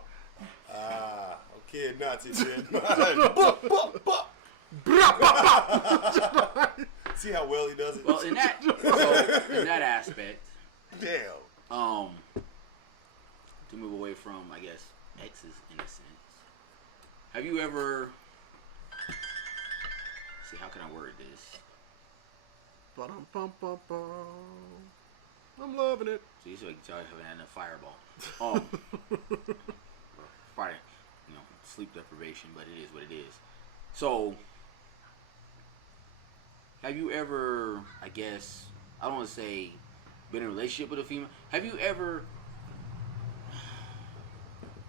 Okay, Nazi dread. See how well he does it? Well, in that aspect, Damn. to move away from, I guess, exes in a sense. Have you ever? See, how can I word this? Ba-dum-bum-bum-bum. I'm loving it. So you said y'all haven't had a fireball. Probably, sleep deprivation, but it is what it is. So, have you ever, I guess, I don't want to say been in a relationship with a female. Have you ever,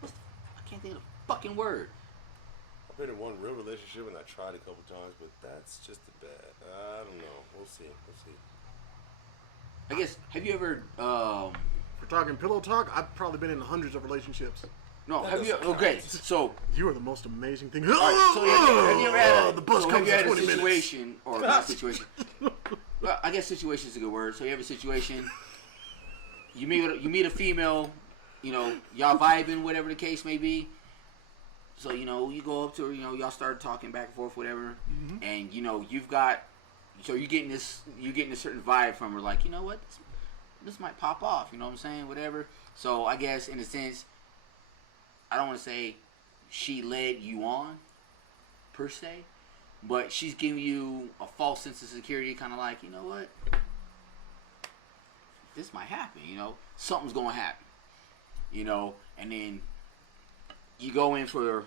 I can't think of the fucking word. I've been in one real relationship and I tried a couple times, but that's just a bad. I don't know. We'll see. I guess, have you ever, If we're talking pillow talk, I've probably been in hundreds of relationships. no, have you, okay, so, You are the most amazing thing. alright, so have you ever had the bus comes in 20 minutes. situation, or not situation, well, I guess situation is a good word. So you have a situation, you meet a female, y'all vibing, whatever the case may be. So, you go up to her, y'all start talking back and forth, whatever, and, you've got, so you're getting a certain vibe from her, like, you know what, this might pop off, you know what I'm saying, whatever. So, I guess, in a sense, I don't want to say she led you on, per se, but she's giving you a false sense of security, kind of like, you know what, this might happen, something's going to happen, and then you go in for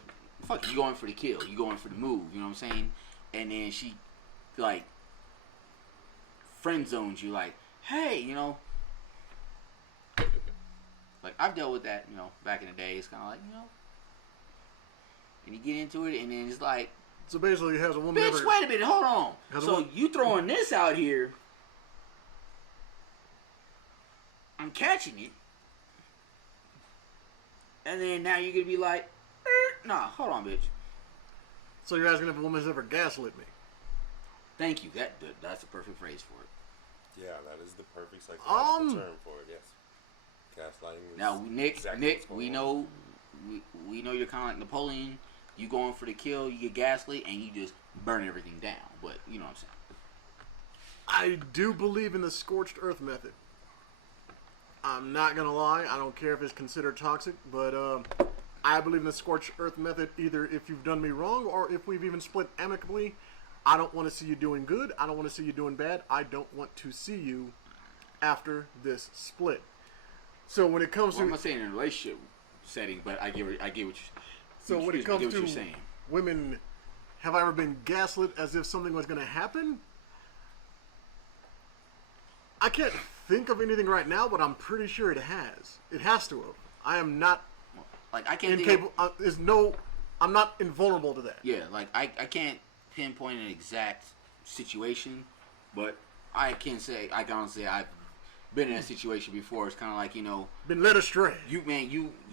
the kill. You go in for the move. You know what I'm saying? And then she, like, friend zones you. Like, hey, like I've dealt with that. Back in the day, it's kind of like, and you get into it, and then it's like, So basically, has a woman bitch, ever... wait a minute, hold on. So you throwing this out here? I'm catching it. And then now you're going to be like, nah, hold on, bitch. So you're asking if a woman has ever gaslit me? Thank you. That's a perfect phrase for it. Yeah, that is the perfect psychological term for it, yes. Gaslighting is Now, Nick, exactly what's going we on. know we know you're kind of like Napoleon. You going for the kill, you get gaslit, and you just burn everything down. But you know what I'm saying. I do believe in the scorched earth method. I'm not going to lie. I don't care if it's considered toxic, but I believe in the scorched earth method either if you've done me wrong or if we've even split amicably. I don't want to see you doing good. I don't want to see you doing bad. I don't want to see you after this split. So when it comes I'm to... not saying in a relationship setting, but I get what you're So when it comes to saying. Women, have I ever been gaslit as if something was going to happen? I can't think of anything right now, but I'm pretty sure it has. It has to have. I am not Like I can't incapable. I'm not invulnerable to that. Yeah, like I can't pinpoint an exact situation, but I can honestly say I've been in a situation before. It's kind of like Been led astray. you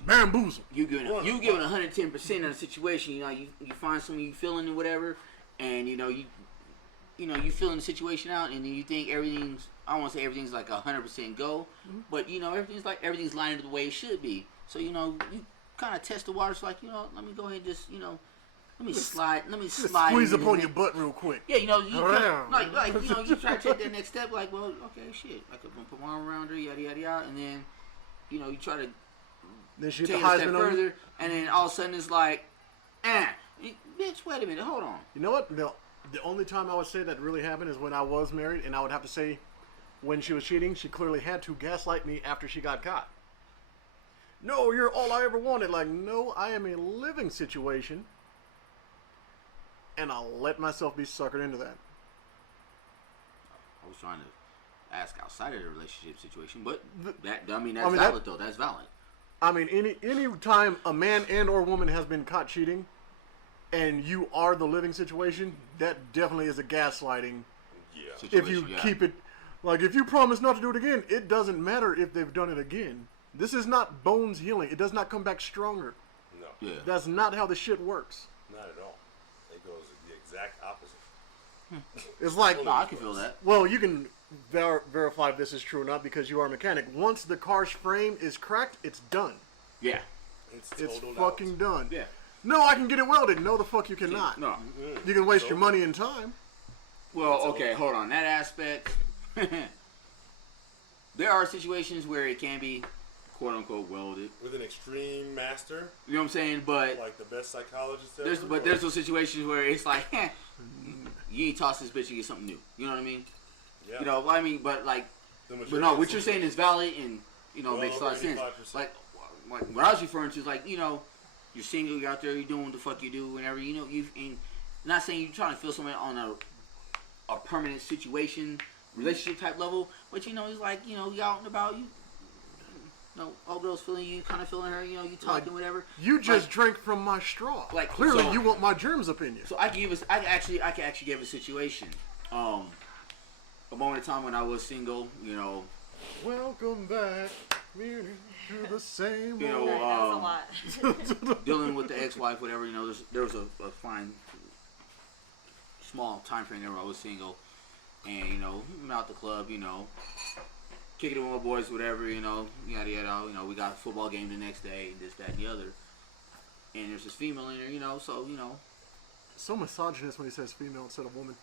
Bamboozled. you giving 110% of the situation. You find something you feeling or whatever, and you feeling the situation out, and then you think everything's. I don't want to say everything's like 100% go, but everything's lining up the way it should be. So you kind of test the waters, like let me go ahead and just let me slide. Squeeze upon your butt real quick. Yeah, you try to take that next step, like, well, okay, shit, I could put my arm around her, yada yada yada, and then you try to Then she take hit the it a step Heisman on you. further, and then all of a sudden it's like, bitch, wait a minute, hold on. You know what? The only time I would say that really happened is when I was married, and I would have to say, when she was cheating, she clearly had to gaslight me after she got caught. No, you're all I ever wanted. Like, no, I am a living situation, and I'll let myself be suckered into that. I was trying to ask outside of the relationship situation, but that's valid though. That's valid. I mean, any time a man and or woman has been caught cheating, and you are the living situation, that definitely is a gaslighting. Yeah. If you keep it, like if you promise not to do it again, it doesn't matter if they've done it again. This is not bones healing. It does not come back stronger. No. Yeah. That's not how the shit works. Not at all. It goes the exact opposite. It's like, No, I can feel that. well, you can verify if this is true or not because you are a mechanic. Once the car's frame is cracked, it's done. Yeah. It's totaled fucking out. done. Yeah. No, I can get it welded. No, the fuck you cannot. No. You can waste your money and time. Well, okay, hold on. That aspect. there are situations where it can be quote unquote welded. With an extreme master, You know what I'm saying? But like the best psychologist ever. there's those situations where it's like, you ain't toss this bitch and get something new. You know what I mean? Yeah. You know, I mean, but like, but no, what you're saying is valid and makes a lot of sense. 85%. Like what I was referring to is like, you're single, you're out there, you're doing what the fuck you do, whenever and not saying you're trying to feel something on a permanent situation, relationship type level, but it's like you out and about, old girl's feeling you, kind of feeling her, you talking, whatever. You just drink from my straw. Like, clearly, so- you want my germs up in you. So I can actually give a situation. A moment in time when I was single, Welcome back to the same. You know, That was a lot. dealing with the ex-wife, whatever. There was a fine, small time frame there where I was single, and I'm out the club, kicking it with my boys, whatever, yada yada. We got a football game the next day, this, that, and the other. And there's this female in there, so So misogynist when he says female instead of woman.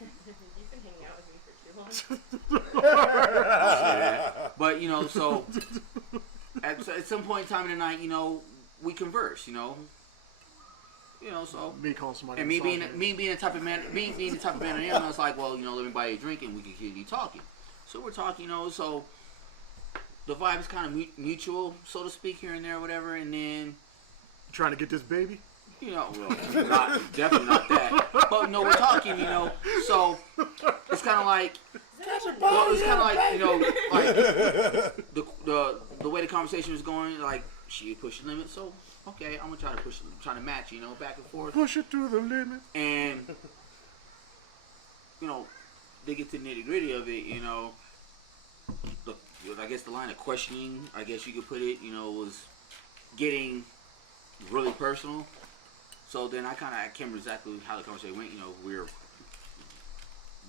You've been hanging out with me for too long. But so at some point in time in the night, we converse, so Me calling somebody. and me being the type of man I am, I was like, well, let me buy you a drink and we can continue talking. So we're talking, so the vibe is kind of mutual, so to speak, here and there, whatever, and then trying to get this baby. well, definitely not that. But we're talking, so it's kind of like, the way the conversation was going, like she pushed the limit, so okay, I'm gonna try to match, back and forth, Push it to the limit. and they get to the nitty gritty of it, I guess the line of questioning, I guess you could put it, was getting really personal. So then I can't remember exactly how the conversation went. We were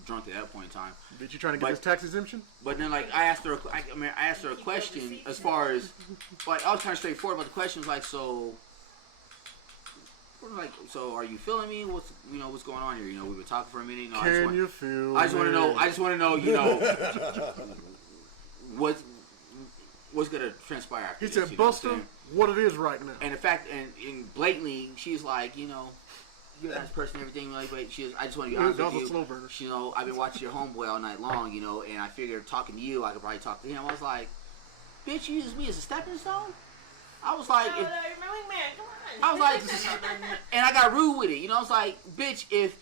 drunk at that point in time. Did you trying to get this tax exemption? But then, like, I asked her a question as far as, like, I was kind of straightforward about the questions, like, so are you feeling me? What's going on here? We've been talking for a minute. Can you feel? I just want to know, what's gonna transpire after He this, said, Buster, what it is right now. And the fact, and blatantly, she's like, you're a nice person, everything. Like, but I just want to be honest with you. Slow burner. I've been watching your homeboy all night long, and I figured talking to you, I could probably talk to him. I was like, bitch, you use me as a stepping stone? I was like, you're my wingman. Come on. I was like, and I got rude with it. I was like, bitch, if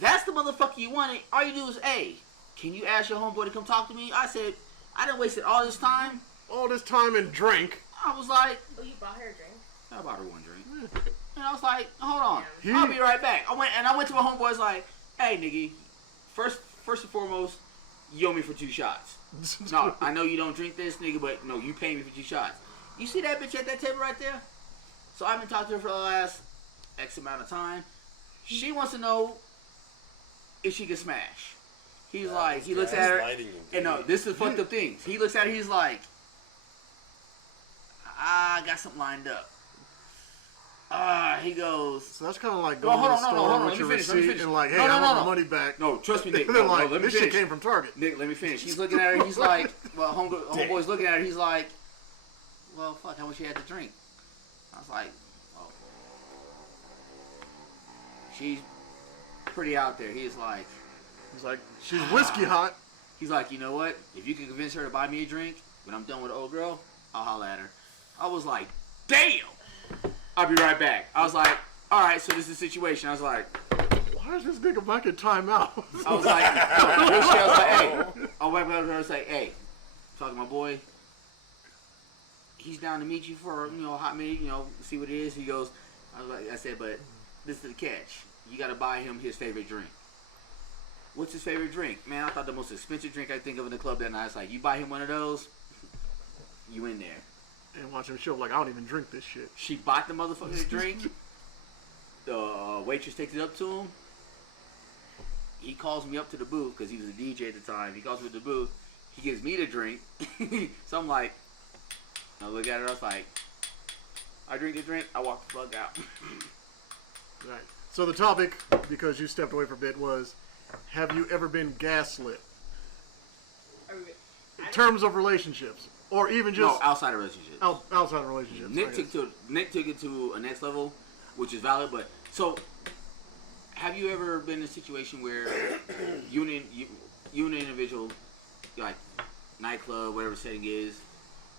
that's the motherfucker you wanted, all you do is, hey, can you ask your homeboy to come talk to me? I said, I done wasted all this time. All this time and drink. I was like, Oh, you bought her a drink? I bought her one drink. And I was like, hold on, Yeah. I'll be right back. I went to my homeboys like, hey, nigga, first and foremost, you owe me for 2 shots. No, I know you don't drink this, nigga, but no, you pay me for 2 shots. You see that bitch at that table right there? So I've been talking to her for the last X amount of time. She wants to know if she can smash. He looks at her, and no, this is the fucked up thing. He looks at her, he's like, I got something lined up. He goes. So that's kind of like Well, going hold to on, the no, store hold on, with let your me finish. receipt and like, hey, No, I want no. my money back. No, trust me, Nick. And then No, like, let me this shit finish. came from Target. Nick, let me finish. He's looking at her. He's like, well, homeboy's looking at her. He's like, well, fuck, how much you had to drink? I was like, oh, she's pretty out there. He's like, she's whiskey hot. He's like, you know what? If you can convince her to buy me a drink when I'm done with the old girl, I'll holler at her. I was like, damn. I'll be right back. I was like, all right, so this is the situation. I was like, Why is this nigga back in timeout? I was like, no, real shit. I was like, hey. I went up to her and was like, hey, talking to my boy. He's down to meet you for, a hot minute, see what it is. He goes, I said, but this is the catch. You got to buy him his favorite drink. What's his favorite drink? Man, I thought the most expensive drink I could think of in the club that night. I was like, you buy him one of those, you in there. And watch him show up like, I don't even drink this shit. She bought the motherfucking drink. The waitress takes it up to him. He calls me up to the booth because he was a DJ at the time. He calls me to the booth. He gives me the drink. So I'm like, I look at her. I was like, I drink the drink. I walk the fuck out. Right. So the topic, because you stepped away for a bit, was, have you ever been gaslit? I terms of relationships, or even just outside of relationships. Outside of relationships. Nick took it to a next level, which is valid. But so, have you ever been in a situation where you and an individual, like nightclub, whatever setting is,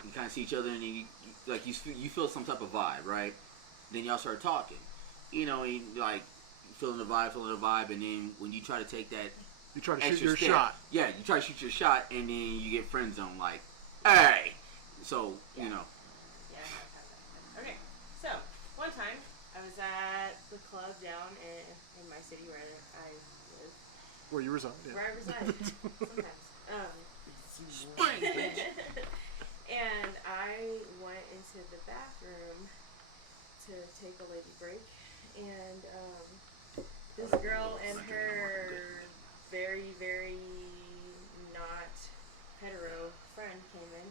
you kind of see each other and you feel some type of vibe, right? Then y'all start talking, and, like feeling the vibe, and then when you try to take that. You try to shoot your shot. Yeah, you try to shoot your shot, and then you get friend zone. Like, hey, so Yeah, I have that. Okay, so one time I was at the club down in my city where I live. Where you reside. Yeah. Where I reside. Sometimes. And I went into the bathroom to take a lady break, and this girl and her very, very not hetero friend came in.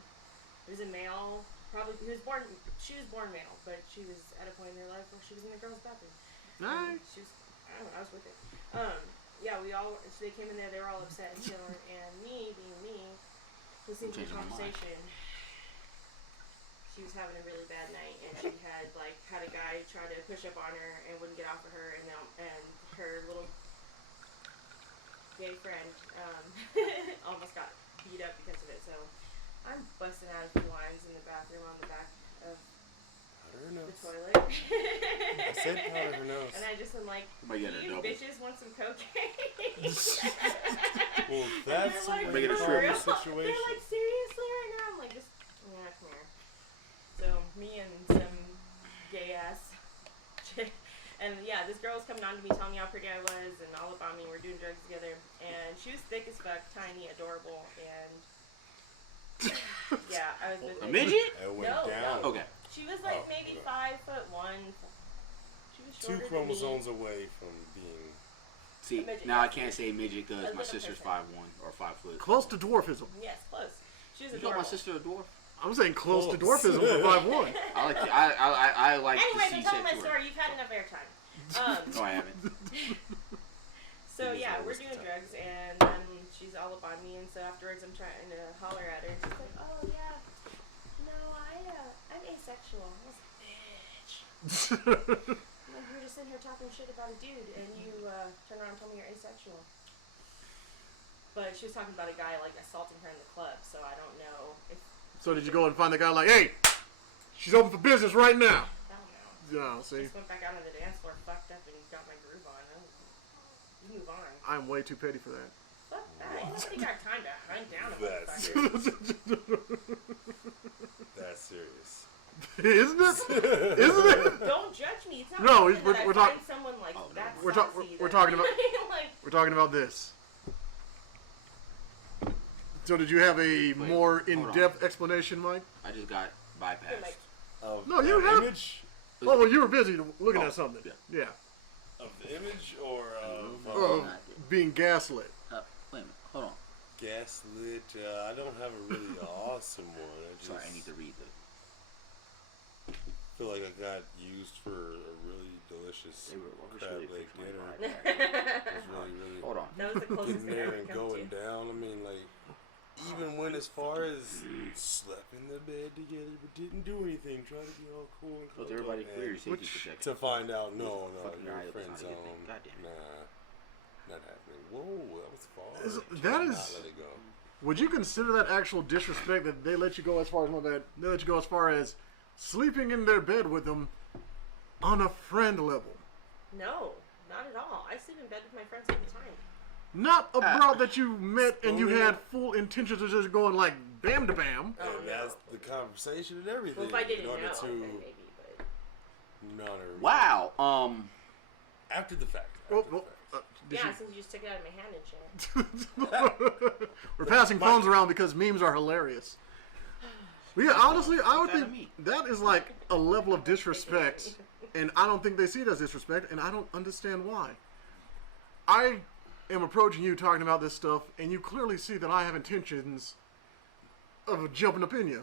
It was a male, she was born male, but she was at a point in her life where she was in the girls' bathroom. Nice. I was with it. Yeah, so they came in there, they were all upset and chilling, and me, being me, listening to the conversation, she was having a really bad night, and she had a guy try to push up on her and wouldn't get off of her, and her little gay friend almost got beat up because of it. So I'm busting out a few lines in the bathroom on the back of the toilet. I said powder her nose. And I just am like, you bitches want some cocaine? Well, that's like, make it a real situation. They're like, seriously right now? I'm like, just, yeah, come here. So me and some gay ass chick. And yeah, this girl was coming on to me, telling me how pretty I was and all about me. We're doing drugs together. And she was thick as fuck, tiny, adorable, and yeah, I was with a midget? It went down. Okay. She was like maybe 5'1". She was shorter 2 chromosomes away from being. See, now I can't say midget because my sister's 5'1" or 5 foot. Close to dwarfism. Yes, close. She was You call adorable. my sister a dwarf? I'm saying close to dwarfism for 5'1". I like anyway, to see to tell my sexual. story, you've had enough airtime. No, I haven't. So yeah, we're doing drugs, and then she's all up on me, and so afterwards I'm trying to holler at her, and she's like, "Oh yeah, no, I'm asexual." I was like, "Bitch." Like, you were just sitting here talking shit about a dude, and you turn around and tell me you're asexual. But she was talking about a guy like assaulting her in the club, so I don't know if. So did you go and find the guy like, hey, she's open for business right now? I don't know. Yeah, see? Just went back out on the dance floor, fucked up, and got my groove on. You move on. I'm way too petty for that. Fuck that. Nobody got time to hunt down a That's motherfucker. That's serious. Isn't it? Isn't it? Don't judge me. It's not No, often that I find someone like that we're saucy talking that- about like, we're talking about this. So did you have a more in-depth explanation, Mike? I just got bypassed. Of No, you the have- image Oh, well, you were busy looking at something. Yeah. of the image or Of being gaslit. Wait a minute. Hold on. gaslit. I don't have a really awesome one. I just Sorry, I need to read feel like I got used for a really delicious crab leg dinner. It was really Hold on. that was the closest getting thing I there could and come going to. down. I mean, like, even went as far as slept in the bed together but didn't do anything. Try to be all cool and Let cuddle everybody up, clear your man. safety To protection. find out, no, Fucking you're right, a friend that's not a good thing. zone. God damn it. Nah, not happening. Whoa, that was far. That Not is- let it go. Would you consider that actual disrespect that they let you go as far as they let you go as far as sleeping in their bed with them on a friend level? No, not at all. I sleep in bed with my friends all the time. Not a broad that you met and you had full intentions of just going like bam to bam. Oh, And no. that's the conversation and everything. Well, if I didn't in order know, to then maybe, but... not her. Wow. After the fact. Well, After the fact. did Yeah, you- since you just took it out of my hand and shit. We're passing phones around because memes are hilarious. Yeah, honestly, I would What's that think mean? that is like a level of disrespect, and I don't think they see it as disrespect, and I don't understand why. I am approaching you talking about this stuff, and you clearly see that I have intentions of jumping up in you.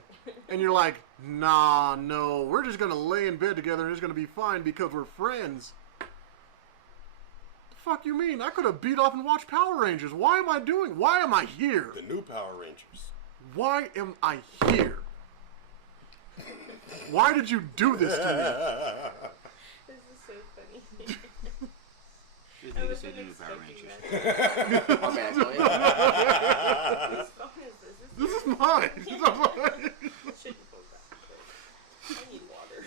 And you're like, nah, no, we're just going to lay in bed together and it's going to be fine because we're friends. The fuck you mean? I could have beat off and watched Power Rangers. Why am I here? The new Power Rangers. Why am I here? Why did you do this to This is so funny. This I nigga wasn't said you knew Power expecting Rangers. that. My bad, go ahead. Whose phone is this? me? This is mine. Shouldn't hold that. I need water.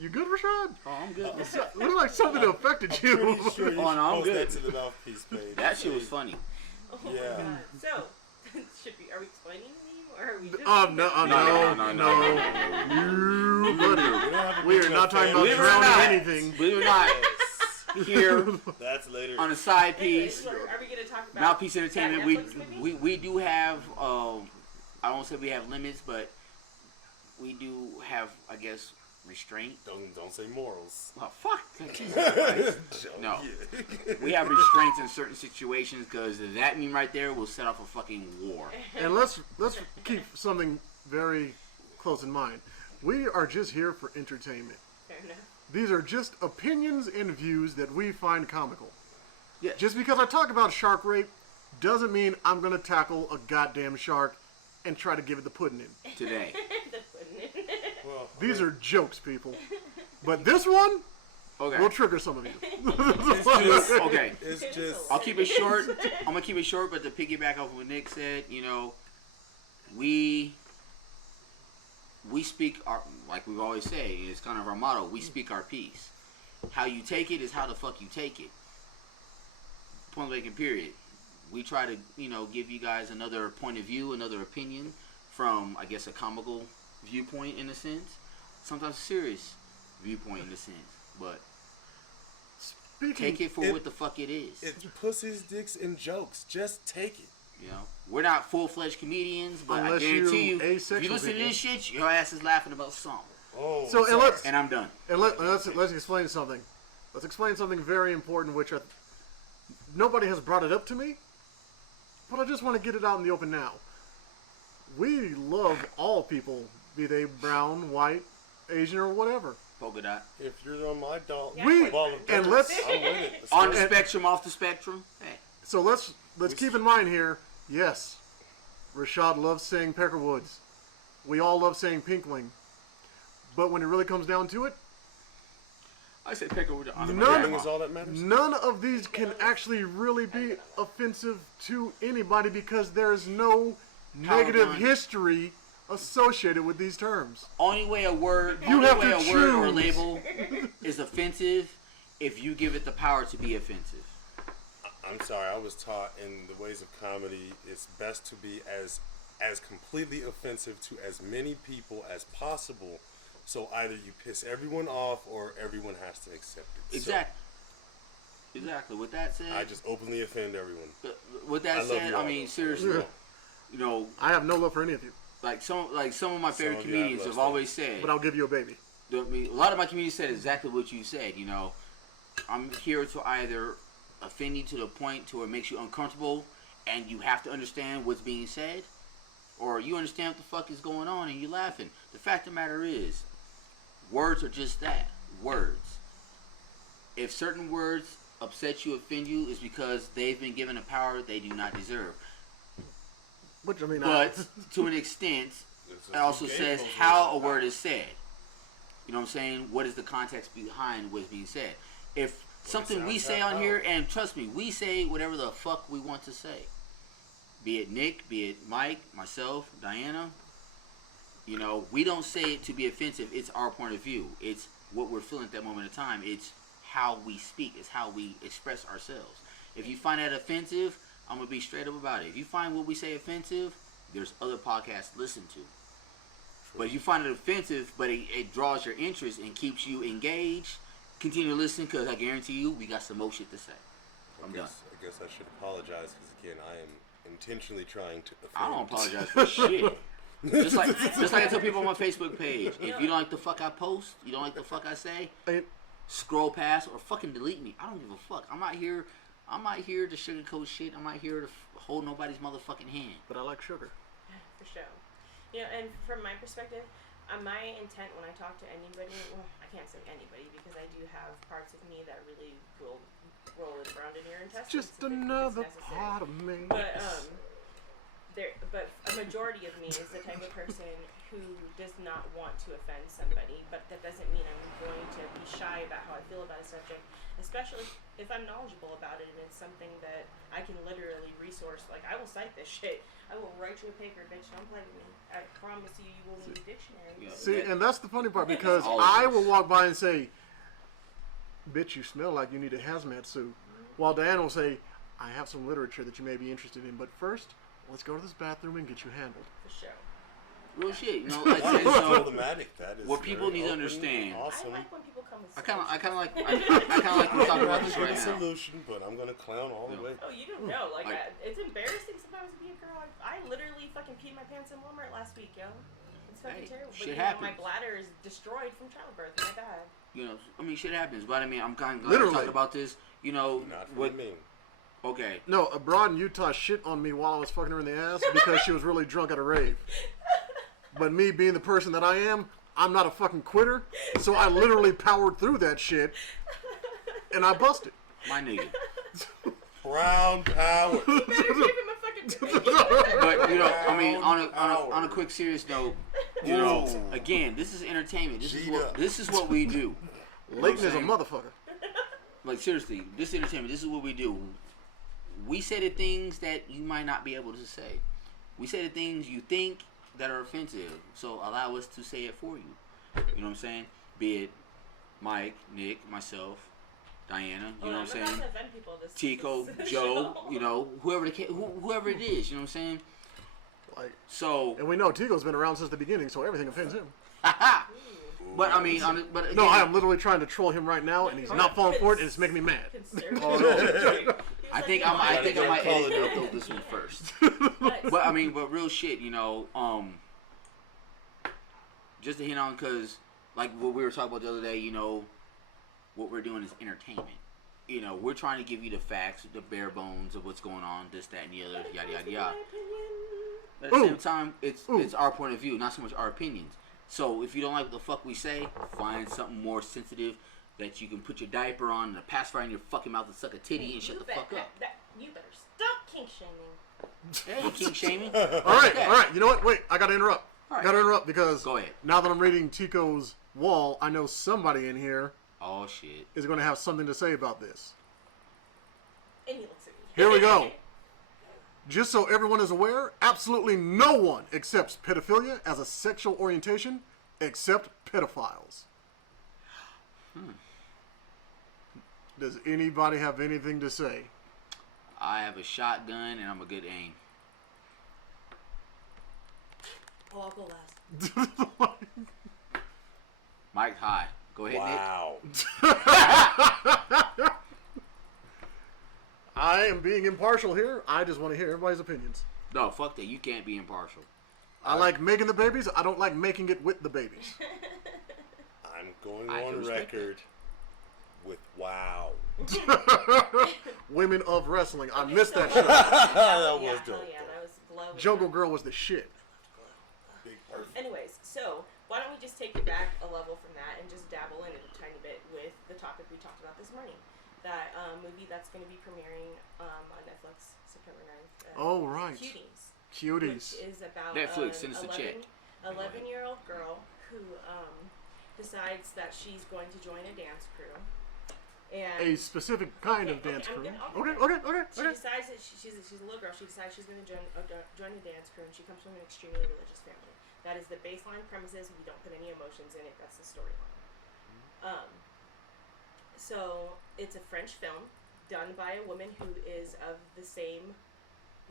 You good, Rashad? Oh, I'm good. Looks like something affected you. Pretty sure you Oh, no, I'm should post good. that to the mouthpiece page. That shit was funny. Oh Yeah. my god. So, are we explaining the name or are we just... No. You, buddy. We are not talking about Believe it or drowning not. anything. Believe it or not, here That's later. on the side Anyways, piece, are we going to talk about... Mouthpiece Entertainment, that Netflix movie? we do have, I don't say we have limits, but we do have, I guess, restraint. Don't say morals. Oh, fuck. Jesus Christ. No. We have restraints in certain situations because that meme right there will set off a fucking war. And let's keep something very close in mind. We are just here for entertainment. Fair enough. These are just opinions and views that we find comical. Yeah. Just because I talk about shark rape doesn't mean I'm going to tackle a goddamn shark and try to give it the pudding in. Today. The pudding. Well, These are jokes, people. But this one Okay. will trigger some of you. Okay. it's just. I'll keep it short. I'm gonna keep it short, but to piggyback off what Nick said, we speak our, like we always say, it's kind of our motto. We speak our piece. How you take it is how the fuck you take it. Point blank, period. We try to, give you guys another point of view, another opinion from, I guess, a comical viewpoint in a sense. Sometimes a serious viewpoint in a sense, but take it for what the fuck it is. It's pussies, dicks, and jokes. Just take it. We're not full-fledged comedians, but Unless I guarantee you, if asexual you listen people. to this shit, your ass is laughing about something. Oh, So, and sorry. let's And I'm done. let's explain something. Let's explain something very important, which nobody has brought it up to me, but I just want to get it out in the open now. We love all people, be they brown, white, Asian, or whatever. Polka dot. If you're on my dog, We- ball of and dirt, let's- I'm with it. On the And- spectrum, off the spectrum. Hey. So let's keep in mind here. Yes, Rashad loves saying Peckerwoods. We all love saying Pinkling. But when it really comes down to it, I said pick over the honor None- Nothing is all that matters. none of these can actually really be offensive to anybody because there is no negative Power history associated with these terms. Only way a word, You only have way to a word or choose. label is offensive if you give it the power to be offensive. I'm sorry, I was taught in the ways of comedy, it's best to be as completely offensive to as many people as possible. So either you piss everyone off or everyone has to accept it. Exactly. Exactly. With that said, So I just openly offend everyone. with I that love said, you I all, mean though. seriously, I have no love for any of you, like some of my Some favorite of you I comedians love have too. always said. but I'll give you a baby. I mean, a lot of my comedians said exactly what you said. I'm here to either offend you to the point to where it makes you uncomfortable, and you have to understand what's being said, or you understand what the fuck is going on and you're laughing. The fact of the matter is, words are just that, words. If certain words upset you, offend you, is because they've been given a power they do not deserve. Which I mean, But to an extent, it also says how a word is said. You know what I'm saying? What is the context behind what's being said? If something we say on here, and trust me, we say whatever the fuck we want to say. Be it Nick, be it Mike, myself, Diana. We don't say it to be offensive. It's our point of view. It's what we're feeling at that moment in time. It's how we speak. It's how we express ourselves. If you find that offensive, I'm going to be straight up about it. If you find what we say offensive, there's other podcasts to listen to. But if you find it offensive, but it draws your interest and keeps you engaged, continue to listen, because I guarantee you, we got some more shit to say. I'm done. I guess I should apologize because again, I am intentionally trying to offend. I don't apologize for shit. Just like I tell people on my Facebook page, if you don't like the fuck I post, you don't like the fuck I say, scroll past or fucking delete me. I don't give a fuck. I'm not here to sugarcoat shit. I'm not here to hold nobody's motherfucking hand. but I like sugar. For sure. And from my perspective, my intent when I talk to anybody, well, I can't say anybody because I do have parts of me that really will roll it around in your intestines. Just if it's another necessary. part of me. But but a majority of me is the type of person who does not want to offend somebody, but that doesn't mean I'm going to be shy about how I feel about a subject, especially if I'm knowledgeable about it and it's something that I can literally resource. Like, I will cite this shit. I will write you a paper, bitch. Don't play with me. I promise you, you will need a dictionary. Yeah. See, and that's the funny part, because All of I us. will walk by and say, bitch, you smell like you need a hazmat suit. While Diana will say, I have some literature that you may be interested in, but first, let's go to this bathroom and get you handled. For sure. Real shit, you know. Like, That is so, problematic. That is what people very need to open, understand- Awesome. I like when people come with I kind of solutions. like we're talking about this Good right now. solution, but I'm gonna clown all the Yeah. way. Oh, you don't know. Like, Like- it's embarrassing sometimes to be a girl. I literally fucking peed my pants in Walmart last week, yo. It's fucking Hey, terrible. But, shit you know, my happens. bladder is destroyed from childbirth. My bad. You know, I mean, shit happens. But I mean, I'm kind of glad we're Literally. talking about this. You know, Not for what? me. Okay, No, a broad in Utah shit on me while I was fucking her in the ass because she was really drunk at a rave. But me being the person that I am, I'm not a fucking quitter, so I literally powered through that shit, and I busted. my nigga. Brown power. You better give him a fucking But you know, I mean, on Power. a quick serious note, you know, again, this is entertainment. This is what we do. You know what I'm Leighton is a saying? motherfucker. Like, seriously, this is entertainment. This is what we do. We say the things that you might not be able to say. We say the things you think that are offensive. So allow us to say it for you. You know what I'm saying? Be it Mike, Nick, myself, Diana. You know what I'm saying? I'm not gonna offend people this Tico, this Joe. show. You know, whoever whoever it is. You know what I'm saying? Like, So, and we know Tico's been around since the beginning, so everything offends him. but I mean, but again, No, I am literally trying to troll him right now, and he's not falling for it, and it's making me mad. Conservative. Oh, no. He was I like, think "No, I think I might Call it edit out. this one first. But But I mean, but real shit, you know, just to hit on, cause like what we were talking about the other day, you know, what we're doing is entertainment. You know, we're trying to give you the facts, the bare bones of what's going on, this, that, and the other, yada yada yada. But at the same time, it's our point of view, not so much our opinions. So if you don't like what the fuck we say, find something more sensitive that you can put your diaper on and a pacifier in your fucking mouth and suck a titty and shut the fuck up. You better stop kink shaming. Hey, king shaming. All right. You know what? Wait, I gotta interrupt. All right. Gotta interrupt because Go ahead. now that I'm reading Tico's wall, I know somebody in here Oh shit. is going to have something to say about this. And he looks at me. Here we go. Just so everyone is aware, absolutely no one accepts pedophilia as a sexual orientation except pedophiles. Does anybody have anything to say? I have a shotgun and I'm a good aim. Oh, I'll go last. Mike, hi. Go ahead, Wow. I am being impartial here. I just want to hear everybody's opinions. Nick. No, fuck that. You can't be impartial. I like making the babies. I don't like making it with the babies. I'm going I can on respect record with wow. Women of Wrestling. I missed that show. That Yeah, was hell dope. yeah, that was glowing. Jungle Girl was the shit. Big perfect. Anyways, so why don't we just take it back a level from that and just dabble in it a tiny bit with the topic we talked about this morning. That movie that's going to be premiering on Netflix September 9th. Oh, right. Cuties. Cuties. Which is about Netflix, an send us a check. 11-year-old girl who decides that she's going to join a dance crew. And A specific kind of Okay, dance I'm crew. gonna- Okay. she decides that she's a little girl. She decides she's going to join a dance crew, and she comes from an extremely religious family. That is the baseline premises. We don't put any emotions in it. That's the storyline. So it's a French film done by a woman who is of the same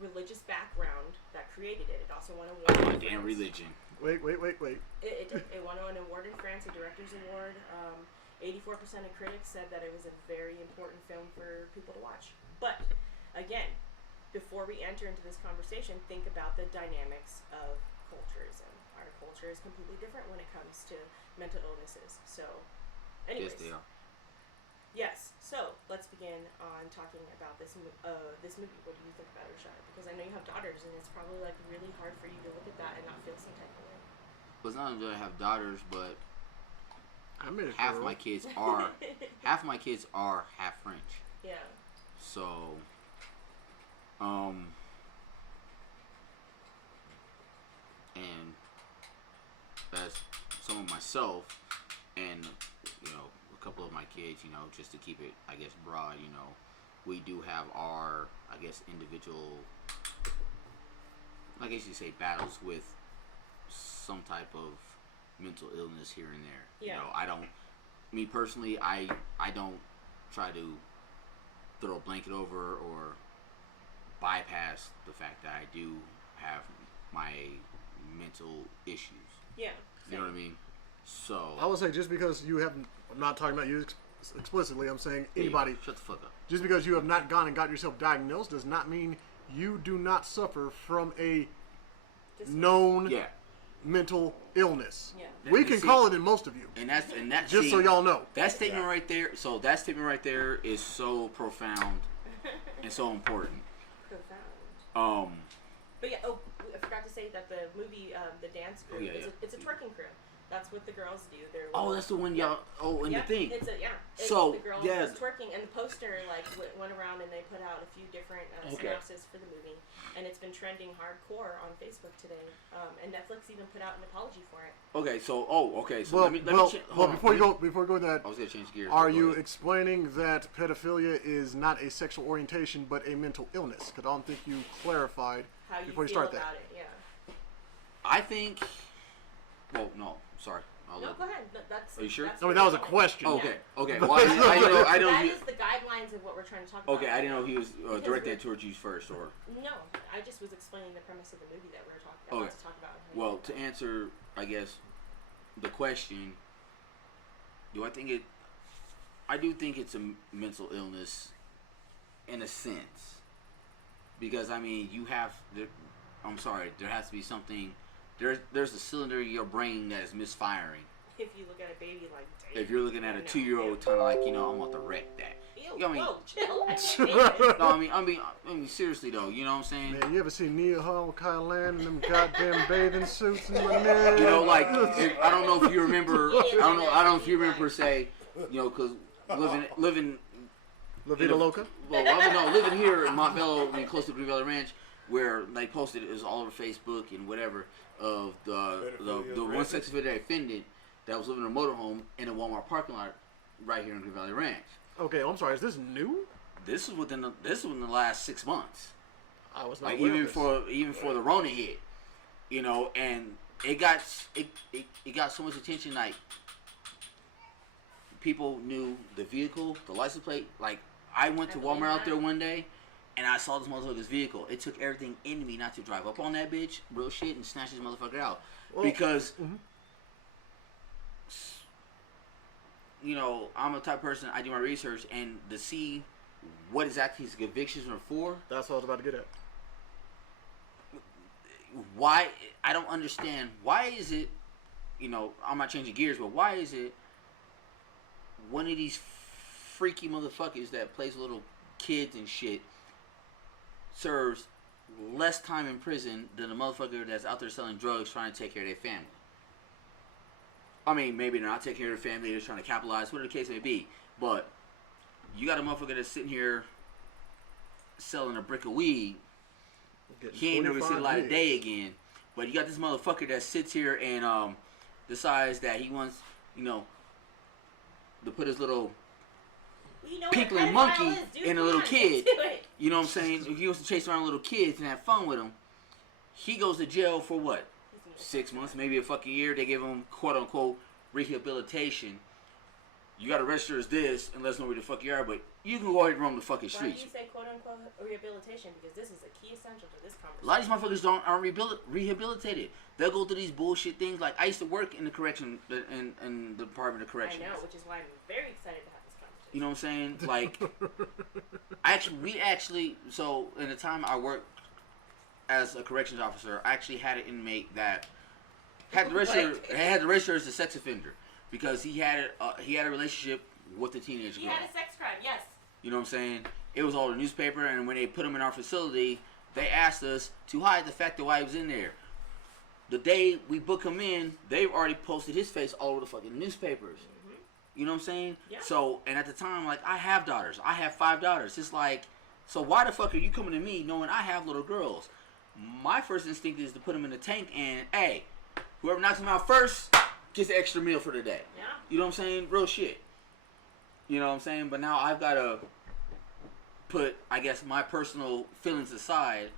religious background that created it. It also won an award. My in damn France. religion. Wait. It won an award in France, a director's award. 84% of critics said that it was a very important film for people to watch. But again, before we enter into this conversation, think about the dynamics of cultures, and our culture is completely different when it comes to mental illnesses. So, anyways, Yes, they are. yes. So let's begin on talking about this movie. What do you think about it, Rashad? Because I know you have daughters, and it's probably like really hard for you to look at that and not feel some type of way. Well, it's not only that I have daughters, but I made it. half my kids are half French. Yeah. So, and as some of myself and a couple of my kids, just to keep it, I guess, broad, we do have our, I guess, individual, I guess you say, battles with some type of mental illness here and there. Yeah. Me personally, I don't try to throw a blanket over or bypass the fact that I do have my mental issues. Yeah. You know what I mean? So I would say just because you haven't, I'm not talking about you explicitly, I'm saying anybody. Shut the fuck up. Just because you have not gone and got yourself diagnosed does not mean you do not suffer from a known mental illness. Yeah. We can call it in most of you. And that's just so y'all know. That statement right there. So that statement right there is so profound and so important. Profound. But yeah. Oh, I forgot to say that the movie, the dance crew, it's a twerking crew. That's what the girls do. That's the one y'all. Oh, and the thing. It's the girl was twerking, and the poster went around, and they put out a few different synopsis for the movie, and it's been trending hardcore on Facebook today. And Netflix even put out an apology for it. Okay, so well, let me before you go to that, I was gonna change gears. Are you explaining that pedophilia is not a sexual orientation but a mental illness? Because I don't think you clarified how you before you feel start about that. it. Yeah. I think. Well, no. Sorry. No, go ahead. That's. Are you sure? I mean, that was a question. Okay. Well, I know. That is the guidelines of what we're trying to talk about. Okay, I didn't know he was directing it towards you first, or. No, I just was explaining the premise of the movie that we were about to talk about. Well, to answer, I guess, the question, I do think it's a mental illness, in a sense, because I mean, there has to be something. There's a cylinder in your brain that is misfiring. If you look at a baby like, damn, if you're looking at a 2-year-old, kind of like, I'm about to wreck that. Ew, I mean, chill. No, I mean, seriously though, you know what I'm saying? Man, you ever see Neil Hall, Kyle Land, and them goddamn bathing suits and my name? Like, I don't know if you remember. I don't know if you remember per se. Because living. La Vida Loca. Well, living here in Montvale, close to Green Valley Ranch, where they posted it was all over Facebook and whatever of the one sex offender that offended that was living in a motorhome in a Walmart parking lot right here in Green Valley Ranch. Okay, I'm sorry. Is this new? This is within the last 6 months. I was not like aware even of this. for the Rona hit, and it got so much attention. Like people knew the vehicle, the license plate. Like I went to Walmart out there one day, and I saw this motherfucker's vehicle. It took everything in me not to drive up on that bitch, real shit, and snatch this motherfucker out. Well, because, I'm a type of person, I do my research, and to see what exactly his convictions are for. That's what I was about to get at. Why, I don't understand, why is it, I'm not changing gears, but why is it one of these freaky motherfuckers that plays little kids and shit serves less time in prison than a motherfucker that's out there selling drugs trying to take care of their family? I mean, maybe they're not taking care of their family, they're trying to capitalize, whatever the case may be. But you got a motherfucker that's sitting here selling a brick of weed. He ain't never seen the light of day again. But you got this motherfucker that sits here and decides that he wants, to put his little pinkling monkey in a little kid. You know what I'm saying? If he wants to chase around little kids and have fun with them, he goes to jail for what? 6 months, maybe a fucking year. They give him quote unquote rehabilitation. You gotta register as this and let us know where the fuck you are, but you can go ahead and roam the fucking streets. Why do you say quote unquote rehabilitation? Because this is a key essential to this conversation. A lot of these motherfuckers aren't rehabilitated. They'll go through these bullshit things. Like I used to work in the correction in the Department of Corrections. I know, which is why I'm very excited to have this conversation. You know what I'm saying? Like, so in the time I worked as a corrections officer, I actually had an inmate that had to register as a sex offender because he had a relationship with a teenage girl. He had a sex crime, yes. You know what I'm saying? It was all the newspaper, and when they put him in our facility, they asked us to hide the fact that why he was in there. The day we book him in, they've already posted his face all over the fucking newspapers. Mm-hmm. You know what I'm saying? Yeah. So, and at the time, like, I have daughters. I have 5 daughters. It's like, so why the fuck are you coming to me knowing I have little girls? my first instinct is to put him in the tank and, hey, whoever knocks him out first gets an extra meal for the day. Yeah. You know what I'm saying? Real shit. You know what I'm saying? But now I've got to put, I guess, my personal feelings aside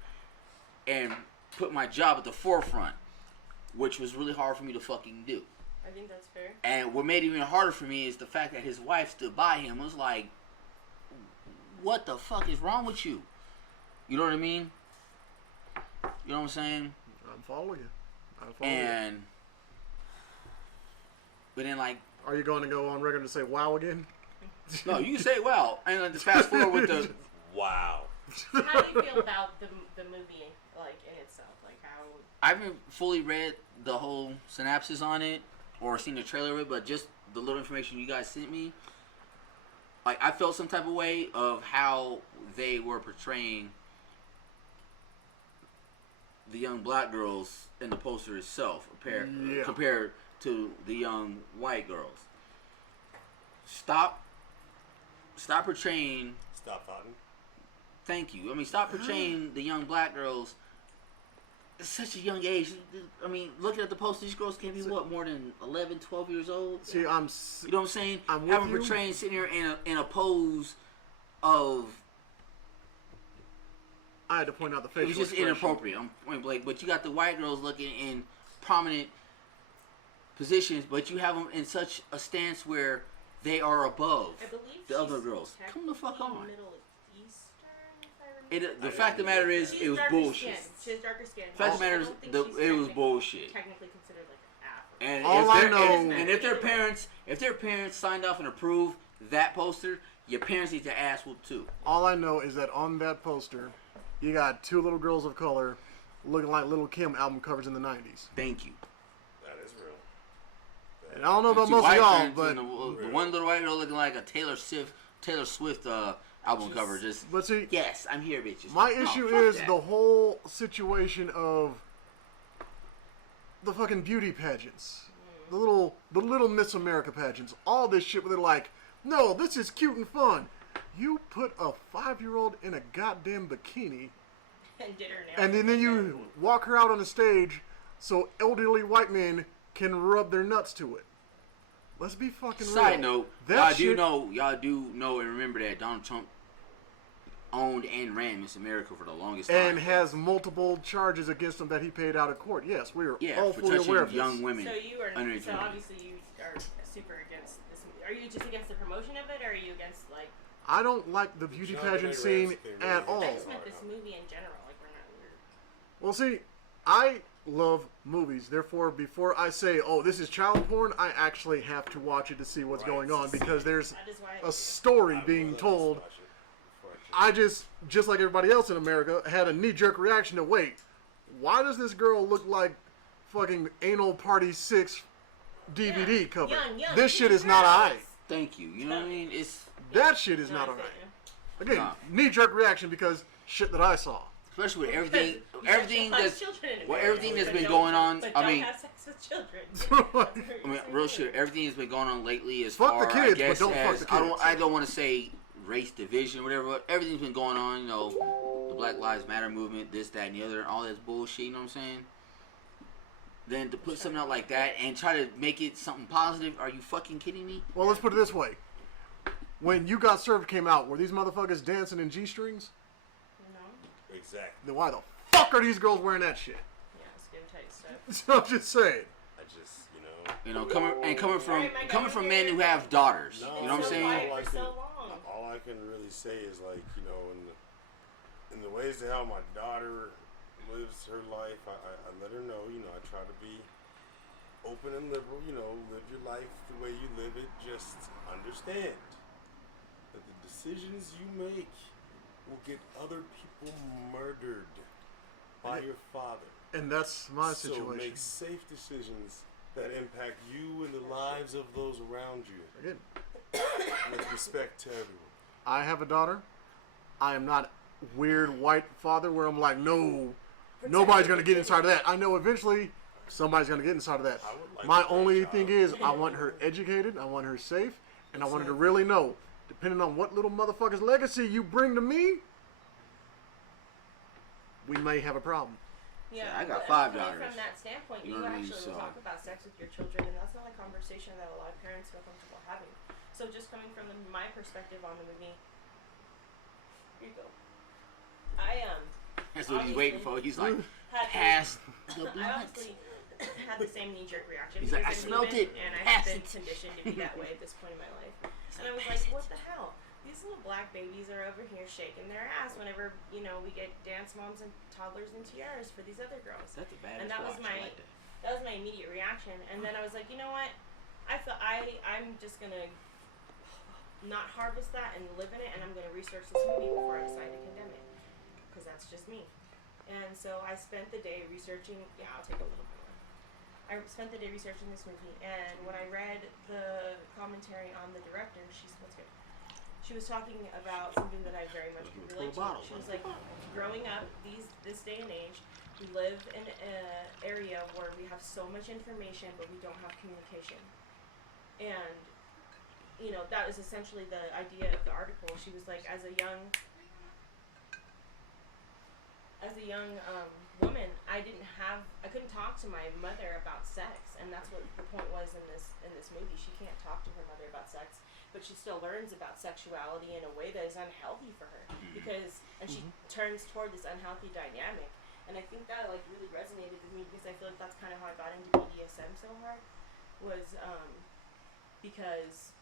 and put my job at the forefront, which was really hard for me to fucking do. I think that's fair. And what made it even harder for me is the fact that his wife stood by him. It was like, what the fuck is wrong with you? You know what I mean? You know what I'm saying? I'm following you. And but then, like, are you going to go on record to say wow again? No, you can say wow, and then just fast forward with the Wow. How do you feel about the movie, like, in itself? Like, how... I haven't fully read the whole synopsis on it or seen the trailer of it, but just the little information you guys sent me, like, I felt some type of way of how they were portraying the young black girls in the poster itself compared to the young white girls. Stop portraying. Stop thoughting. Thank you. I mean, stop portraying the young black girls at such a young age. I mean, looking at the poster, these girls can't be, what, more than 11, 12 years old? See, you know what I'm saying? I'm Having with you. portraying sitting here in a pose of... I had to point out the It facial was just expression. inappropriate. I'm point blank. But you got the white girls looking in prominent positions, but you have them in such a stance where they are above I believe the other girls. technically Come the fuck on. Middle Eastern, if I remember. The fact of the matter is, She's it was darker bullshit. Skin. She has darker skin. The fact of the I matter is, don't think she's it was bullshit. Technically considered like African. And All if I their- know- and if their parents signed off and approved that poster, your parents need to ass whoop too. All I know is that on that poster, you got two little girls of color looking like Little Kim album covers in the 90s. Thank you. That is real. And I don't know about Two most of white y'all, parents but and the one little white girl looking like a Taylor Swift album cover. Just but see, yes, I'm here, bitches. my No, issue fuck is that. the whole situation of the fucking beauty pageants, the little Miss America pageants, all this shit where they're like, no, this is cute and fun. You put a 5-year-old in a goddamn bikini, And did her nails. and then you walk her out on the stage so elderly white men can rub their nuts to it. Let's be fucking real. Side note, That y'all do know and remember that Donald Trump owned and ran Miss America for the longest time. and has multiple charges against him that he paid out of court. Yes, we are all for fully touching aware of this. young women. So you are. under So 18. obviously you are super against this movie. Are you just against the promotion of it, or are you against like? I don't like the beauty John pageant Ray scene Ramsey thing, at really. all. I just meant this movie in general. Like we're not. Well, see, I love movies. Therefore, before I say, "Oh, this is child porn," I actually have to watch it to see what's Right. going on because there's That is why. a story I being would told. watch it before I choose. I just like everybody else in America, had a knee-jerk reaction to, wait, why does this girl look like fucking Anal Party 6 DVD Yeah. cover? Young, This shit is not alright. Thank you. You know what I mean? It's That shit is No, not I alright. feel you. Again, Nah. knee-jerk reaction because shit that I saw. especially with Because everything, you everything have that's children in well, America, everything that's but been don't- going on. But I don't mean, have sex with children. I mean, real shit. Everything that's been going on lately as Fuck the far, kids, I guess, but don't fuck as the I kids. don't want to say race division, whatever. But everything's been going on. You know, the Black Lives Matter movement, this, that, and the other, all this bullshit. You know what I'm saying? Then to put something out like that and try to make it something positive, are you fucking kidding me? Well, let's put it this way. When You Got Served came out, were these motherfuckers dancing in G-strings? No. Exactly. Then why the fuck are these girls wearing that shit? Yeah, skin tight stuff. So I'm just saying. I just, you know. You know, coming from Alright, my coming guy. from men who have daughters. No, You know what I'm so saying? quiet All I for can- so long. All I can really say is, like, you know, in the ways that how my daughter lives her life, I let her know, you know, I try to be open and liberal, you know, live your life the way you live it. Just understand that the decisions you make will get other people murdered by your father. And that's my So situation. make safe decisions that impact you and the lives of those around you, Again, with respect to everyone. I have a daughter. I am not weird white father where I'm like, no, nobody's going to get inside of that. I know eventually somebody's going to get inside of that. I would like My to only think, thing is I want her educated. I want her safe. And I want her to really know, depending on what little motherfucker's legacy you bring to me, we may have a problem. Yeah, I got but 5 coming daughters. From that standpoint, You you, know what I mean? actually will talk about sex with your children, and that's not a conversation that a lot of parents feel comfortable having. So just coming from my perspective on the movie, here you go. That's what he's waiting for. He's like, had pass the I blunt. honestly had the same knee-jerk reaction. He's like, because I smelled knew it. and I Pass have been it. conditioned to be that way at this point in my life. And I was like, what the hell? These little black babies are over here shaking their ass whenever, we get dance moms and toddlers and tiaras for these other girls. That's a badass And that was watch. my I like that. that was my immediate reaction. And then I was like, you know what? I'm just gonna not harvest that and live in it, and I'm gonna research this movie before I decide to condemn it, because that's just me. And so I spent the day researching. Yeah, I'll take a little bit more. I spent the day researching this movie, and when I read the commentary on the director, she was talking about something that I very much can relate to. She was like, growing up this day and age, we live in an area where we have so much information, but we don't have communication. And, that was essentially the idea of the article. She was like, as a young woman, I couldn't talk to my mother about sex, and that's what the point was in this movie. She can't talk to her mother about sex, but she still learns about sexuality in a way that is unhealthy for her, she turns toward this unhealthy dynamic. And I think that really resonated with me, because I feel like that's kind of how I got into BDSM so hard, was because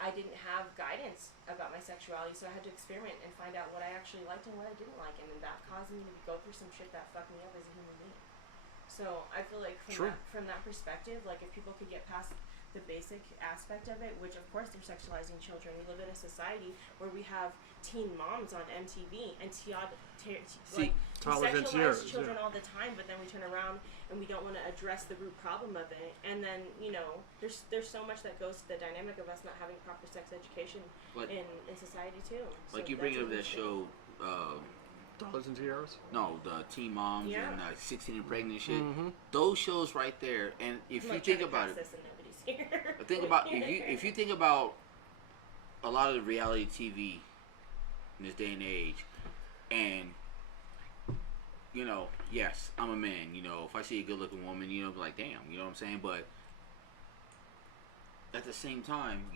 I didn't have guidance about my sexuality, so I had to experiment and find out what I actually liked and what I didn't like, and then that caused me to go through some shit that fucked me up as a human being. So I feel like from that perspective, if people could get past the basic aspect of it, which of course they're sexualizing children. We live in a society where we have teen moms on MTV and we sexualize children all the time, but then we turn around and we don't want to address the root problem of it. And then there's so much that goes to the dynamic of us not having proper sex education in society too. Like you bring up that show. Dollars and Tiaras? No, the teen moms and 16 and pregnant shit. Mm-hmm. Those shows right there, and if you think about it, if you think about a lot of the reality TV in this day and age, and yes, I'm a man. If I see a good-looking woman, I'm like, damn. You know what I'm saying? But at the same time,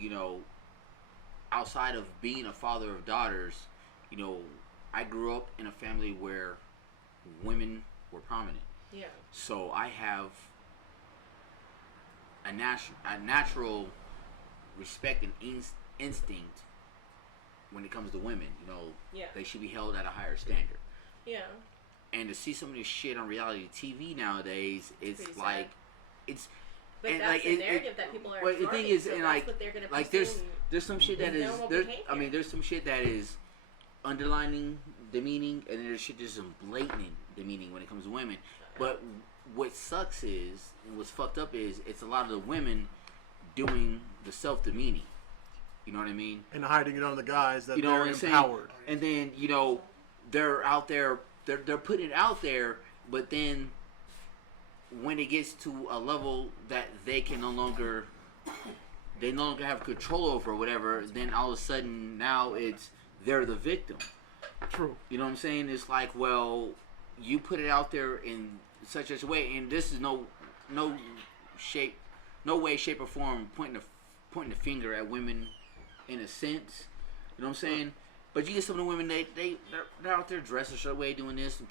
outside of being a father of daughters, I grew up in a family where women were prominent. Yeah. So I have a natural respect and instinct when it comes to women. They should be held at a higher standard. Yeah. And to see some of this shit on reality TV nowadays, it's like, it's. But and that's the narrative that people are But the thing is, so and that's what they're gonna there's some shit that is there's some shit that is underlining demeaning, and then there's shit that's blatant demeaning when it comes to women. But what sucks is, and what's fucked up is, it's a lot of the women doing the self-demeaning. You know what I mean? And hiding it on the guys that they're empowered. And then, they're out there, they're putting it out there, but then when it gets to a level that they no longer have control over or whatever, then all of a sudden now they're the victim. True. You know what I'm saying? It's like, well, you put it out there in such a way, and this is no way, shape, or form pointing the finger at women in a sense. You know what I'm saying? But you get some of the women, they're out there dressed a certain way, doing this, and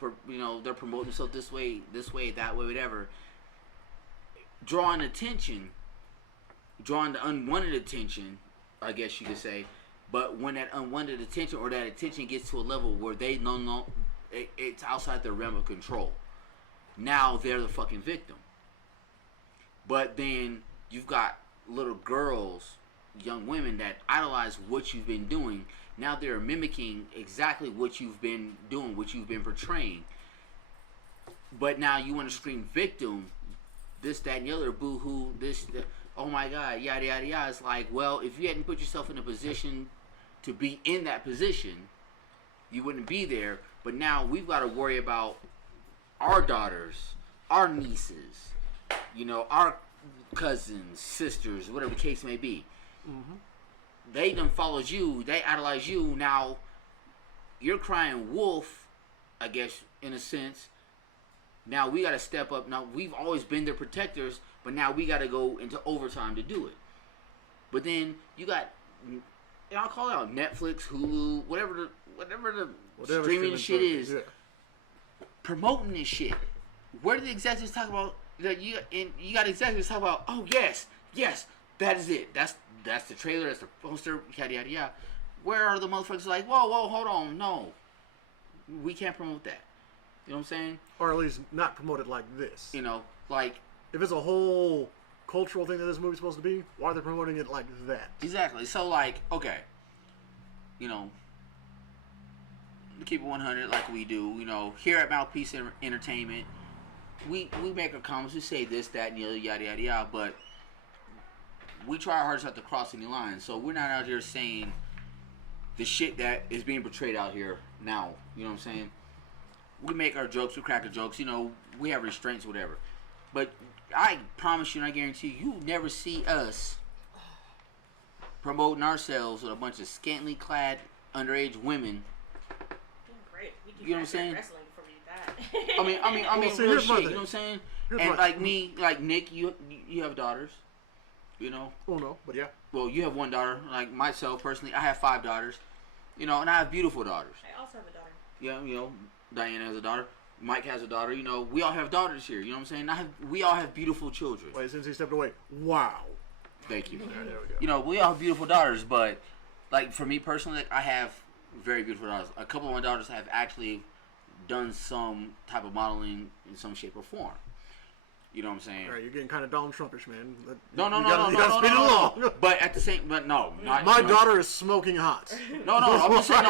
they're promoting themselves this way, that way, whatever. Drawing the unwanted attention, I guess you could say. But when that unwanted attention or that attention gets to a level where they it's outside their realm of control, now they're the fucking victim. But then you've got little girls, young women that idolize what you've been doing. Now they're mimicking exactly what you've been doing, what you've been portraying. But now you want to scream victim, this, that, and the other, boo-hoo, oh my God, yada, yada, yada. It's like, well, if you hadn't put yourself in a position to be in that position, you wouldn't be there. But now we've got to worry about our daughters, our nieces, our cousins, sisters, whatever the case may be. Mm-hmm. They done followed you. They idolize you. Now you're crying wolf, I guess, in a sense, Now we got to step up. Now we've always been their protectors, but now we got to go into overtime to do it. But then you got, and I'll call it out, Netflix, Hulu, whatever the streaming shit is, promoting this shit. Where do the executives talk about that? You got executives talk about, oh yes, that is it. That's the trailer. That's the poster. Yada yada yada. Where are the motherfuckers like, whoa, hold on, no, we can't promote that. You know what I'm saying? Or at least not promote it like this. You know, like if it's a whole cultural thing that this movie's supposed to be, why are they promoting it like that? Exactly. So like, okay, you know, to keep it 100 like we do. You know, here at Mouthpiece Entertainment, we make our comments. We say this, that, and the other, yada yada yada. But we try our hardest not to cross any lines. So we're not out here saying the shit that is being portrayed out here now. You know what I'm saying? We make our jokes, we crack our jokes, you know, we have restraints, whatever. But I promise you and I guarantee you never see us promoting ourselves with a bunch of scantily clad underage women. Great. We do you know what I'm saying? Wrestling before we do that. I mean, see, real here's my shit, you thing. know what I'm saying? Here's And my- like me, like Nick, you have daughters, you know? Oh no, but yeah. Well, you have one daughter. Like myself, personally, I have 5 daughters, you know, and I have beautiful daughters. I also have a daughter. Yeah, you know, Diana has a daughter. Mike has a daughter. You know, we all have daughters here. You know what I'm saying? We all have beautiful children. Wait, since he stepped away. Wow. Thank you. There we go. You know, we all have beautiful daughters, but like for me personally, like, I have very beautiful daughters. A couple of my daughters have actually done some type of modeling in some shape or form. You know what I'm saying? All right, you're getting kind of Donald Trumpish, man. No. You gotta speed it along. But at the same, but no, not My no. daughter is smoking hot. No, I'm just saying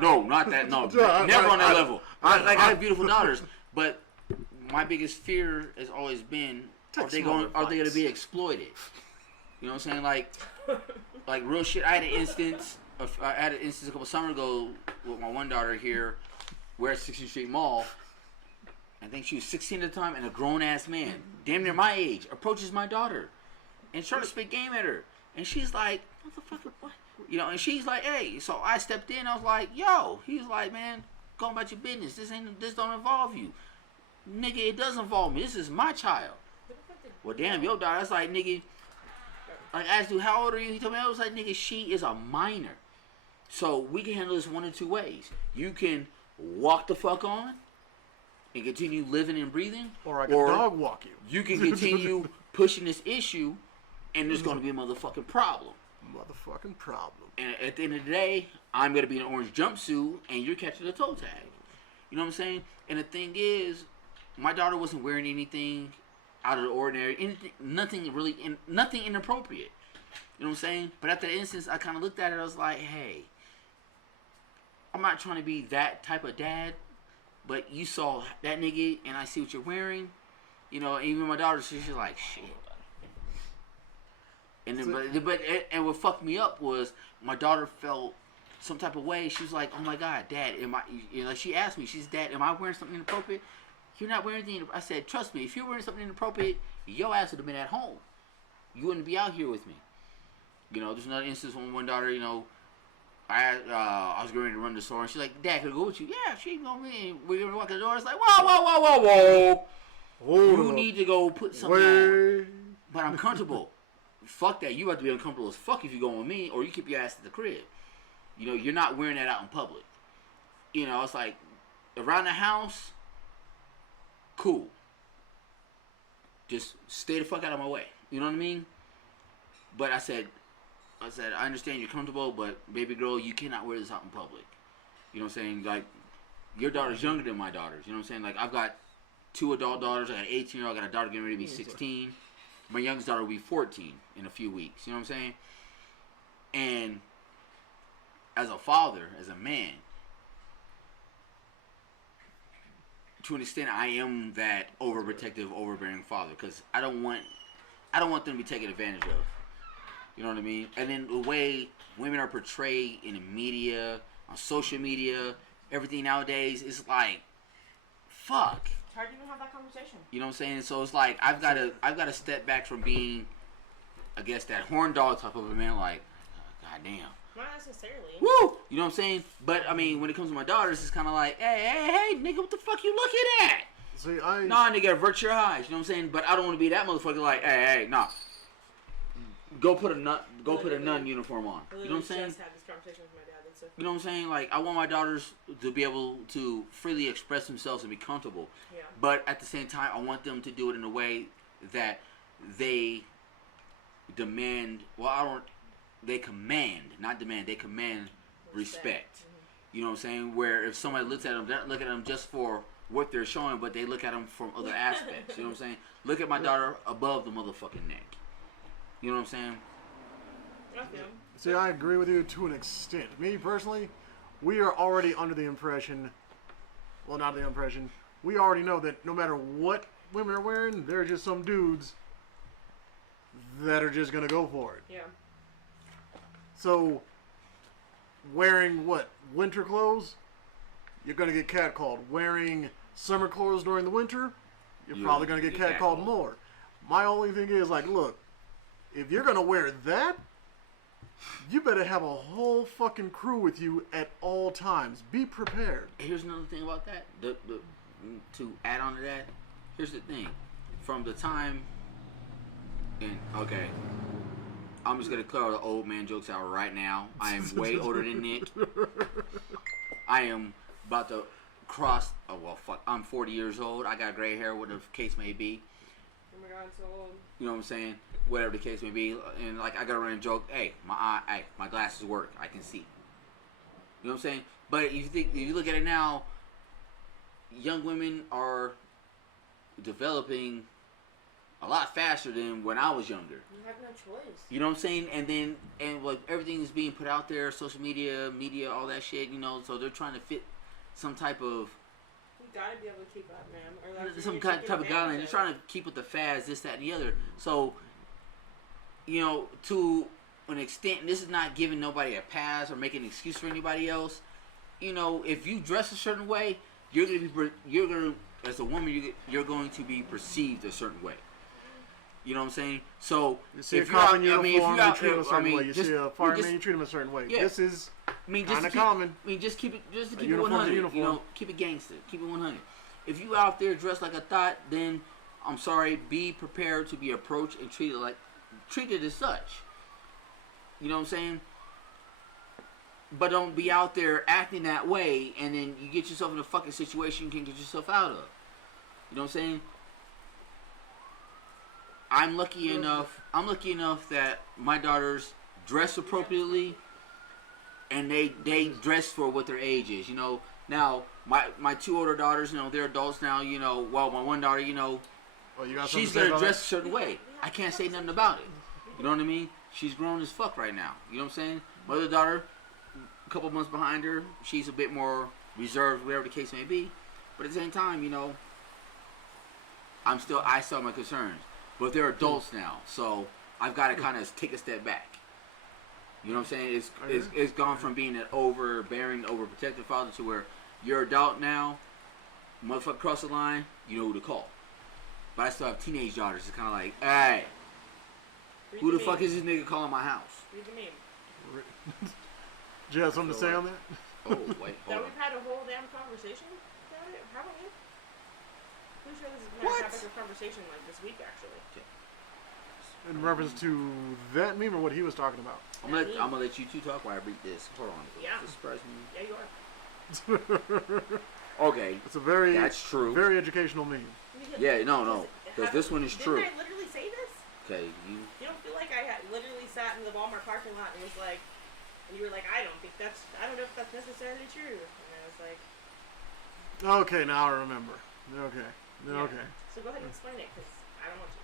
no, not that. No, never on that level. I have beautiful daughters, but my biggest fear has always been, are they going to be exploited? You know what I'm saying? Like real shit. I had an instance a couple summers ago with my one daughter here. We're at 16th Street Mall. I think she was 16 at the time, and a grown-ass man, damn near my age, approaches my daughter and trying to spit game at her. And she's like, motherfucker, what? You know, and she's like, hey. So I stepped in. I was like, yo. He's like, man, go about your business. This don't involve you. Nigga, it does involve me. This is my child. Well, damn, your daughter. That's like, nigga. Like, I asked you, how old are you? He told me, I was like, nigga, she is a minor. So we can handle this one of two ways. You can walk the fuck on and continue living and breathing, Or I can dog walk you. You can continue pushing this issue, and there's going to be a motherfucking problem. Motherfucking problem. And at the end of the day, I'm going to be in an orange jumpsuit, and you're catching a toe tag. You know what I'm saying? And the thing is, my daughter wasn't wearing anything out of the ordinary, nothing inappropriate. You know what I'm saying? But at that instance, I kind of looked at it, I was like, hey, I'm not trying to be that type of dad, but you saw that nigga, and I see what you're wearing. You know, even my daughter, she's like, shit. And then, and what fucked me up was my daughter felt some type of way. She was like, oh my God, Dad, she asked me, she's, Dad, am I wearing something inappropriate? You're not wearing anything. I said, trust me, if you're wearing something inappropriate, your ass would have been at home. You wouldn't be out here with me. You know, there's another instance when one daughter, you know, I was going to run the store, and she's like, Dad, can I go with you? Yeah, she can go with me. We're going to walk in the door. It's like, whoa. You need to go put something on. But I'm comfortable. Fuck that. You have to be uncomfortable as fuck if you go with me, or you keep your ass at the crib. You know, you're not wearing that out in public. You know, it's like, around the house, cool. Just stay the fuck out of my way. You know what I mean? But I said, I understand you're comfortable, but baby girl, you cannot wear this out in public. You know what I'm saying? Like, your daughter's younger than my daughters. You know what I'm saying? Like, I've got 2 adult daughters. I got an 18-year-old. I got a daughter getting ready to be 16. My youngest daughter will be 14 in a few weeks. You know what I'm saying? And as a father, as a man, to an extent, I am that overprotective, overbearing father, because I don't want them to be taken advantage of. You know what I mean? And then the way women are portrayed in the media, on social media, everything nowadays is like, fuck. It's hard to even have that conversation. You know what I'm saying? So it's like I've got to step back from being, I guess, that horn dog type of a man. Like, goddamn. Not necessarily. Woo! You know what I'm saying? But I mean, when it comes to my daughters, it's kind of like, hey, nigga, what the fuck you looking at? See, Nah, nigga, avert your eyes. You know what I'm saying? But I don't want to be that motherfucker. Like, hey, nah. Go put a nun uniform on. You know what I'm saying? Just had this conversation with my dad. That's so funny. You know what I'm saying? Like, I want my daughters to be able to freely express themselves and be comfortable. Yeah. But at the same time, I want them to do it in a way that they demand. Well, they command, not demand. They command respect. Mm-hmm. You know what I'm saying? Where if somebody looks at them, they don't look at them just for what they're showing, but they look at them from other aspects. You know what I'm saying? Look at my daughter above the motherfucking neck. You know what I'm saying? Okay. See, I agree with you to an extent. Me personally, we are already under the impression. Well, not the impression. We already know that no matter what women are wearing, they're just some dudes that are just gonna go for it. Yeah. So, wearing what? Winter clothes? You're gonna get catcalled. Wearing summer clothes during the winter? You're probably gonna get catcalled more. My only thing is, like, look, if you're gonna wear that, you better have a whole fucking crew with you at all times. Be prepared. Here's another thing about that. To add on to that, here's the thing. From the time, I'm just gonna clear all the old man jokes out right now. I am way older than Nick. I am about to cross. Oh well, fuck. I'm 40 years old. I got gray hair, whatever the case may be. Oh my god, I'm so old. You know what I'm saying? Whatever the case may be, and like I gotta run and joke. Hey, my glasses work. I can see. You know what I'm saying? But if you look at it now, young women are developing a lot faster than when I was younger. You have no choice. You know what I'm saying? And like everything is being put out there, social media, all that shit. You know, so they're trying to fit some type of. You gotta be able to keep up, man. Or Some type of guideline. They're trying to keep with the fads, this, that, and the other. So, you know, to an extent, this is not giving nobody a pass or making an excuse for anybody else. You know, if you dress a certain way, you're gonna as a woman, you're going to be perceived a certain way. You know what I'm saying? So you see if a cop in you're out, uniform, you treat him a certain way. You just, see a fireman, you treat him a certain way. Yeah. This is kind of common. I mean, just keep it 100. Uniform's a uniform. You know, keep it gangster. Keep it 100. If you out there dressed like a thought, then I'm sorry. Be prepared to be approached and treated as such. You know what I'm saying? But don't be out there acting that way, and then you get yourself in a fucking situation you can't get yourself out of. You know what I'm saying? I'm lucky enough that my daughters dress appropriately, and they dress for what their age is. You know, now my two older daughters, you know, they're adults now. You know, well, my one daughter, you know, she's gonna dress a certain way. I can't say nothing about it. You know what I mean? She's grown as fuck right now. You know what I'm saying? My other daughter, a couple months behind her, she's a bit more reserved, whatever the case may be. But at the same time, you know, I still have my concerns. But they're adults now, so I've got to kind of take a step back. You know what I'm saying? It's gone from being an overbearing, overprotective father to where you're adult now, motherfucker cross the line, you know who to call. But I still have teenage daughters. It's kind of like, hey, who the fuck is this nigga calling my house? Read the meme. Do you have something to say on that? Oh, wait, hold on. We've had a whole damn conversation about it, haven't we? I'm sure this is a topic of conversation like this week, actually. In reference to that meme or what he was talking about? I'm gonna let you two talk while I read this. Hold on. Yeah. This surprised me. Yeah, you are. Okay. It's a that's true. very educational meme. Yeah, no. Because this one is true. Didn't I literally say this? Okay, You don't feel like I had literally sat in the Walmart parking lot and was like, and you were like, I don't know if that's necessarily true. And I was like, okay, now I remember. Okay. yeah. Okay. So go ahead and explain it, because I don't want to.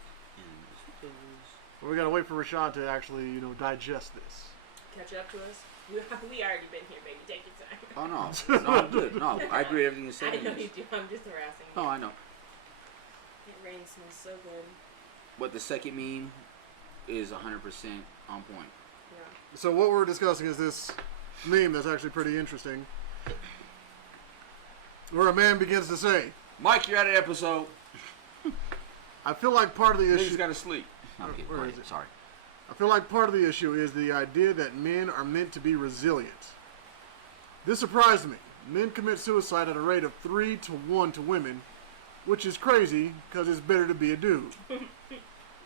Well, we gotta wait for Rashad to actually, digest this. Catch up to us. We already been here, baby. Take your time. Oh no, no, I'm good. No, I agree with everything you said. I know you do. I'm just harassing you. No, I know. It rain smells so good. But the second meme is 100% on point. Yeah. So what we're discussing is this meme that's actually pretty interesting, where a man begins to say, Mike, you're out of the episode. I feel like part of the Niggas issue... gotta sleep. I'm kidding. Where Go is ahead. it? Sorry. I feel like part of the issue is the idea that men are meant to be resilient. This surprised me. Men commit suicide at a rate of 3 to 1 to women, which is crazy because it's better to be a dude.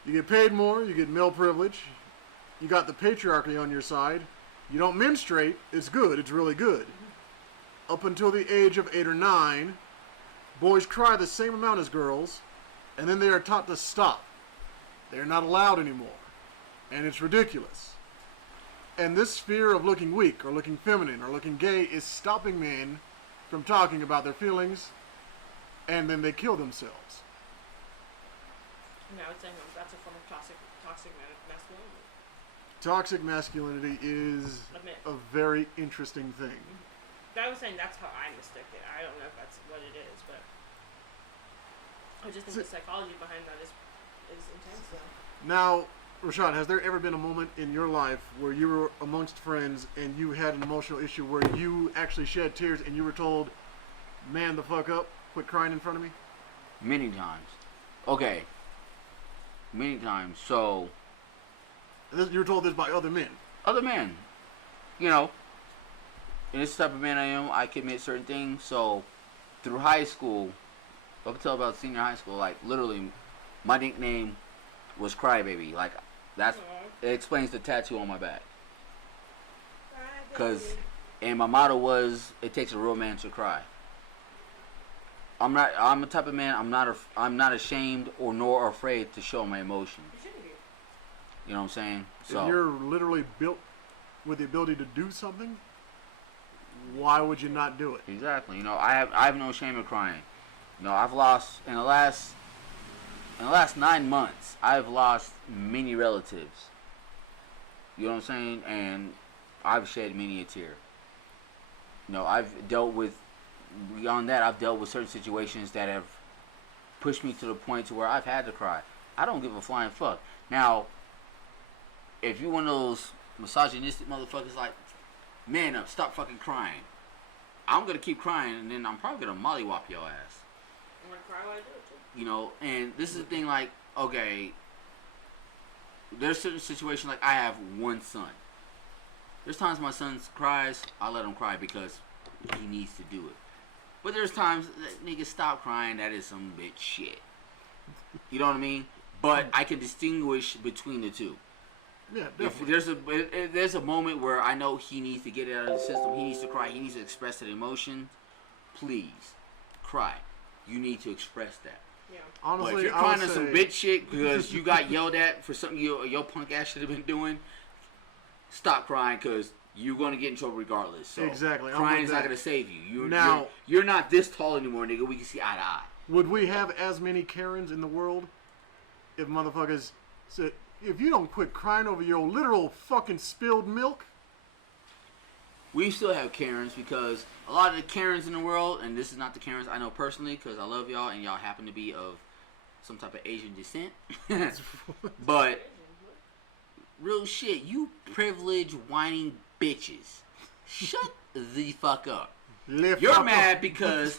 You get paid more, you get male privilege, you got the patriarchy on your side, you don't menstruate, it's good, it's really good. Up until the age of 8 or 9, boys cry the same amount as girls, and then they are taught to stop. They're not allowed anymore. And it's ridiculous. And this fear of looking weak or looking feminine or looking gay is stopping men from talking about their feelings, and then they kill themselves. And I would say that's a form of toxic masculinity. Toxic masculinity is a very interesting thing. I was saying that's how I mistook it. I don't know if that's what it is, but I just think the psychology behind that is intense. Though. Now, Rashad, has there ever been a moment in your life where you were amongst friends and you had an emotional issue where you actually shed tears and you were told, man the fuck up, quit crying in front of me? Many times. Okay. Many times. So. You were told this by other men? Other men. You know. And this type of man I am, I can admit certain things. So, through high school, up until about senior high school, like, literally, my nickname was Crybaby. Like, it explains the tattoo on my back. And my motto was, it takes a real man to cry. I'm the type of man, I'm not ashamed or nor afraid to show my emotions. You shouldn't be. You know what I'm saying? So, if you're literally built with the ability to do something, why would you not do it? Exactly. You know, I have no shame in crying. You know, I've lost in the last 9 months, I've lost many relatives. You know what I'm saying? And I've shed many a tear. You know, beyond that, I've dealt with certain situations that have pushed me to the point to where I've had to cry. I don't give a flying fuck. Now, if you're one of those misogynistic motherfuckers like, man up, stop fucking crying. I'm going to keep crying, and then I'm probably going to mollywop your ass. I'm going to cry while I do it, too. You know, and this is the thing, like, okay, there's certain situations, like, I have one son. There's times my son cries, I let him cry because he needs to do it. But there's times that nigga stop crying, that is some bitch shit. You know what I mean? But I can distinguish between the two. Yeah, definitely. If there's a moment where I know he needs to get it out of the system, he needs to cry, he needs to express that emotion, please, cry. You need to express that. Yeah. Honestly, but if you're crying on some bitch shit because you got yelled at for something your punk ass should have been doing, stop crying because you're going to get in trouble regardless. So exactly. Crying is not going to save you. Now, you're not this tall anymore, nigga. We can see eye to eye. Would we have as many Karens in the world if motherfuckers said, if you don't quit crying over your literal fucking spilled milk? We still have Karens because a lot of the Karens in the world, and this is not the Karens I know personally because I love y'all and y'all happen to be of some type of Asian descent. But real shit, you privileged whining bitches. Shut the fuck up. You're mad because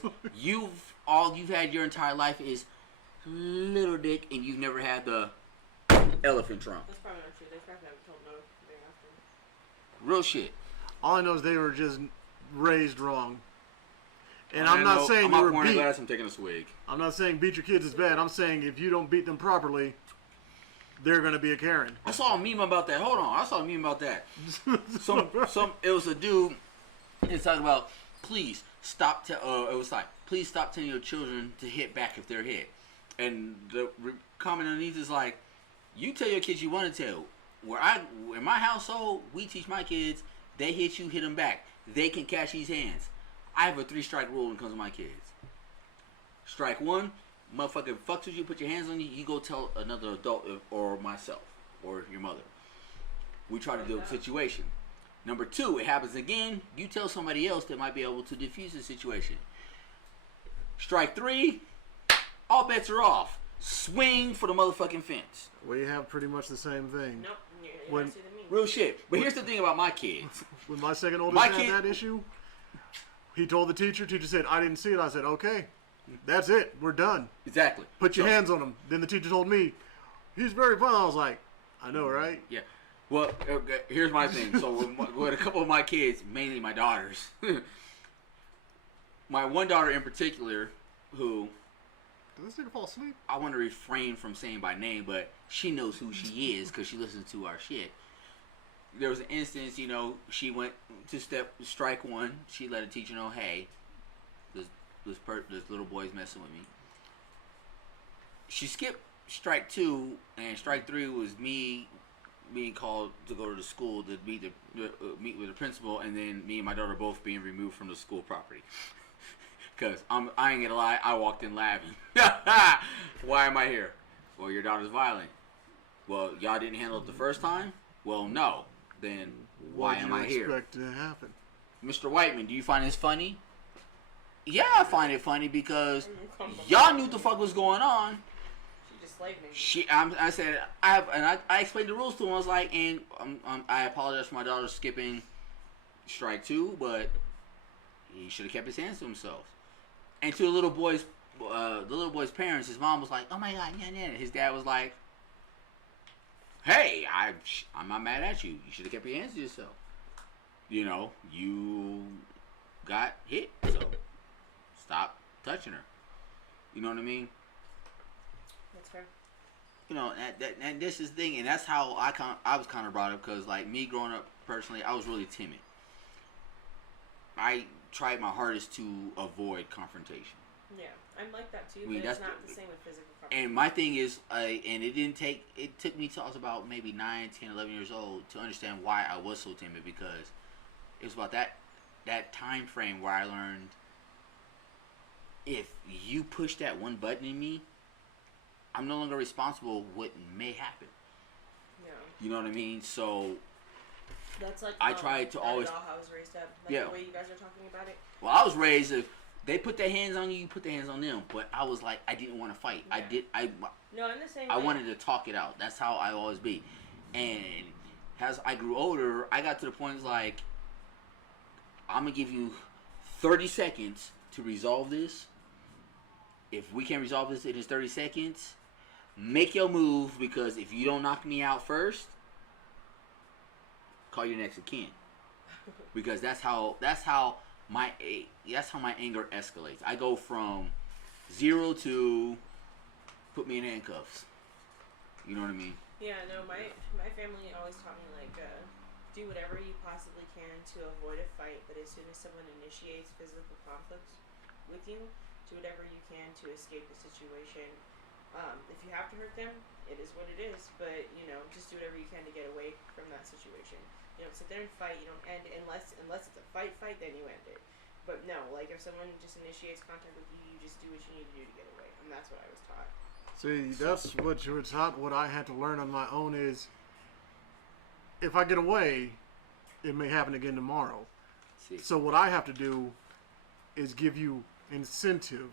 all you've had your entire life is little dick and you've never had the elephant trunk. That's probably not true. They probably haven't told no very often. Real shit. All I know is they were just raised wrong. And I'm not saying you were beat. Glass, I'm taking a swig. I'm not saying beat your kids is bad. I'm saying if you don't beat them properly, they're going to be a Karen. I saw a meme about that. Hold on. I saw a meme about that. It was a dude. It's talking about, please stop. It was like, please stop telling your children to hit back if they're hit. And the comment underneath is like, you tell your kids you want to tell. In my household, we teach my kids, they hit you, hit them back. They can catch these hands. I have a 3-strike rule when it comes to my kids. Strike 1, motherfucker fucks with you, put your hands on you, you go tell another adult or myself or your mother. We try to deal with the situation. Number 2, it happens again, you tell somebody else that might be able to defuse the situation. Strike 3, all bets are off. Swing for the motherfucking fence. We have pretty much the same thing. Nope. You see the meme. Real shit. But here's the thing about my kids. When my second oldest had that issue, he told the teacher. Teacher said, I didn't see it. I said, okay, that's it. We're done. Exactly. Put your hands on him. Then the teacher told me, he's very violent. I was like, I know, right? Yeah. Well, here's my thing. So with a couple of my kids, mainly my daughters, my one daughter in particular, who Did this nigga fall asleep? I want to refrain from saying by name, but she knows who she is because she listens to our shit. There was an instance, you know, she went to strike one. She let a teacher know, hey, this little boy's messing with me. She skipped strike 2, and strike 3 was me being called to go to the school to meet with the principal, and then me and my daughter both being removed from the school property. Because I ain't gonna lie, I walked in laughing. Why am I here? Well, your daughter's violent. Well, y'all didn't handle it the first time? Well, no. Then why am I here? What do you expect to happen? Mr. Whiteman, do you find this funny? Yeah, I find it funny because y'all knew what the fuck was going on. She just slaved me. I said, I explained the rules to him. I was like, and I apologize for my daughter skipping strike 2, but he should have kept his hands to himself. And to the little boy's parents, his mom was like, "Oh my God, yeah." His dad was like, "Hey, I'm not mad at you. You should have kept your hands to yourself. You know, you got hit, so stop touching her." You know what I mean? That's fair. You know, and this is the thing, and that's how I was kind of brought up, because like me growing up personally, I was really timid. I tried my hardest to avoid confrontation. Yeah, I'm like that too, I mean, but it's not the same with physical confrontation. And my thing is, and it took me till I was about maybe 9, 10, 11 years old to understand why I was so timid, because it was about that time frame where I learned, if you push that one button in me, I'm no longer responsible what may happen. Yeah. You know what I mean? So that's like I tried to always. How I was raised up. Like Yeah. The way you guys are talking about it. Well, I was raised, if they put their hands on you, you put their hands on them. But I was like, I didn't want to fight. Yeah. No, I'm the same I way. wanted to talk it out. That's how I always be. And as I grew older, I got to the point like, I'm gonna give you 30 seconds to resolve this. If we can't resolve this in just 30 seconds, make your move, because if you don't knock me out first, call your next of kin. Because that's how my anger escalates. I go from 0 to put me in handcuffs. You know what I mean? Yeah, no, my family always taught me, like, do whatever you possibly can to avoid a fight, but as soon as someone initiates physical conflict with you, do whatever you can to escape the situation. If you have to hurt them, it is what it is, but, you know, just do whatever you can to get away from that situation. You don't sit there and fight, you don't end it, unless it's a fight, then you end it. But no, like, if someone just initiates contact with you, you just do what you need to do to get away, and that's what I was taught. See, that's what you were taught. What I had to learn on my own is, if I get away, it may happen again tomorrow. See. So what I have to do is give you incentive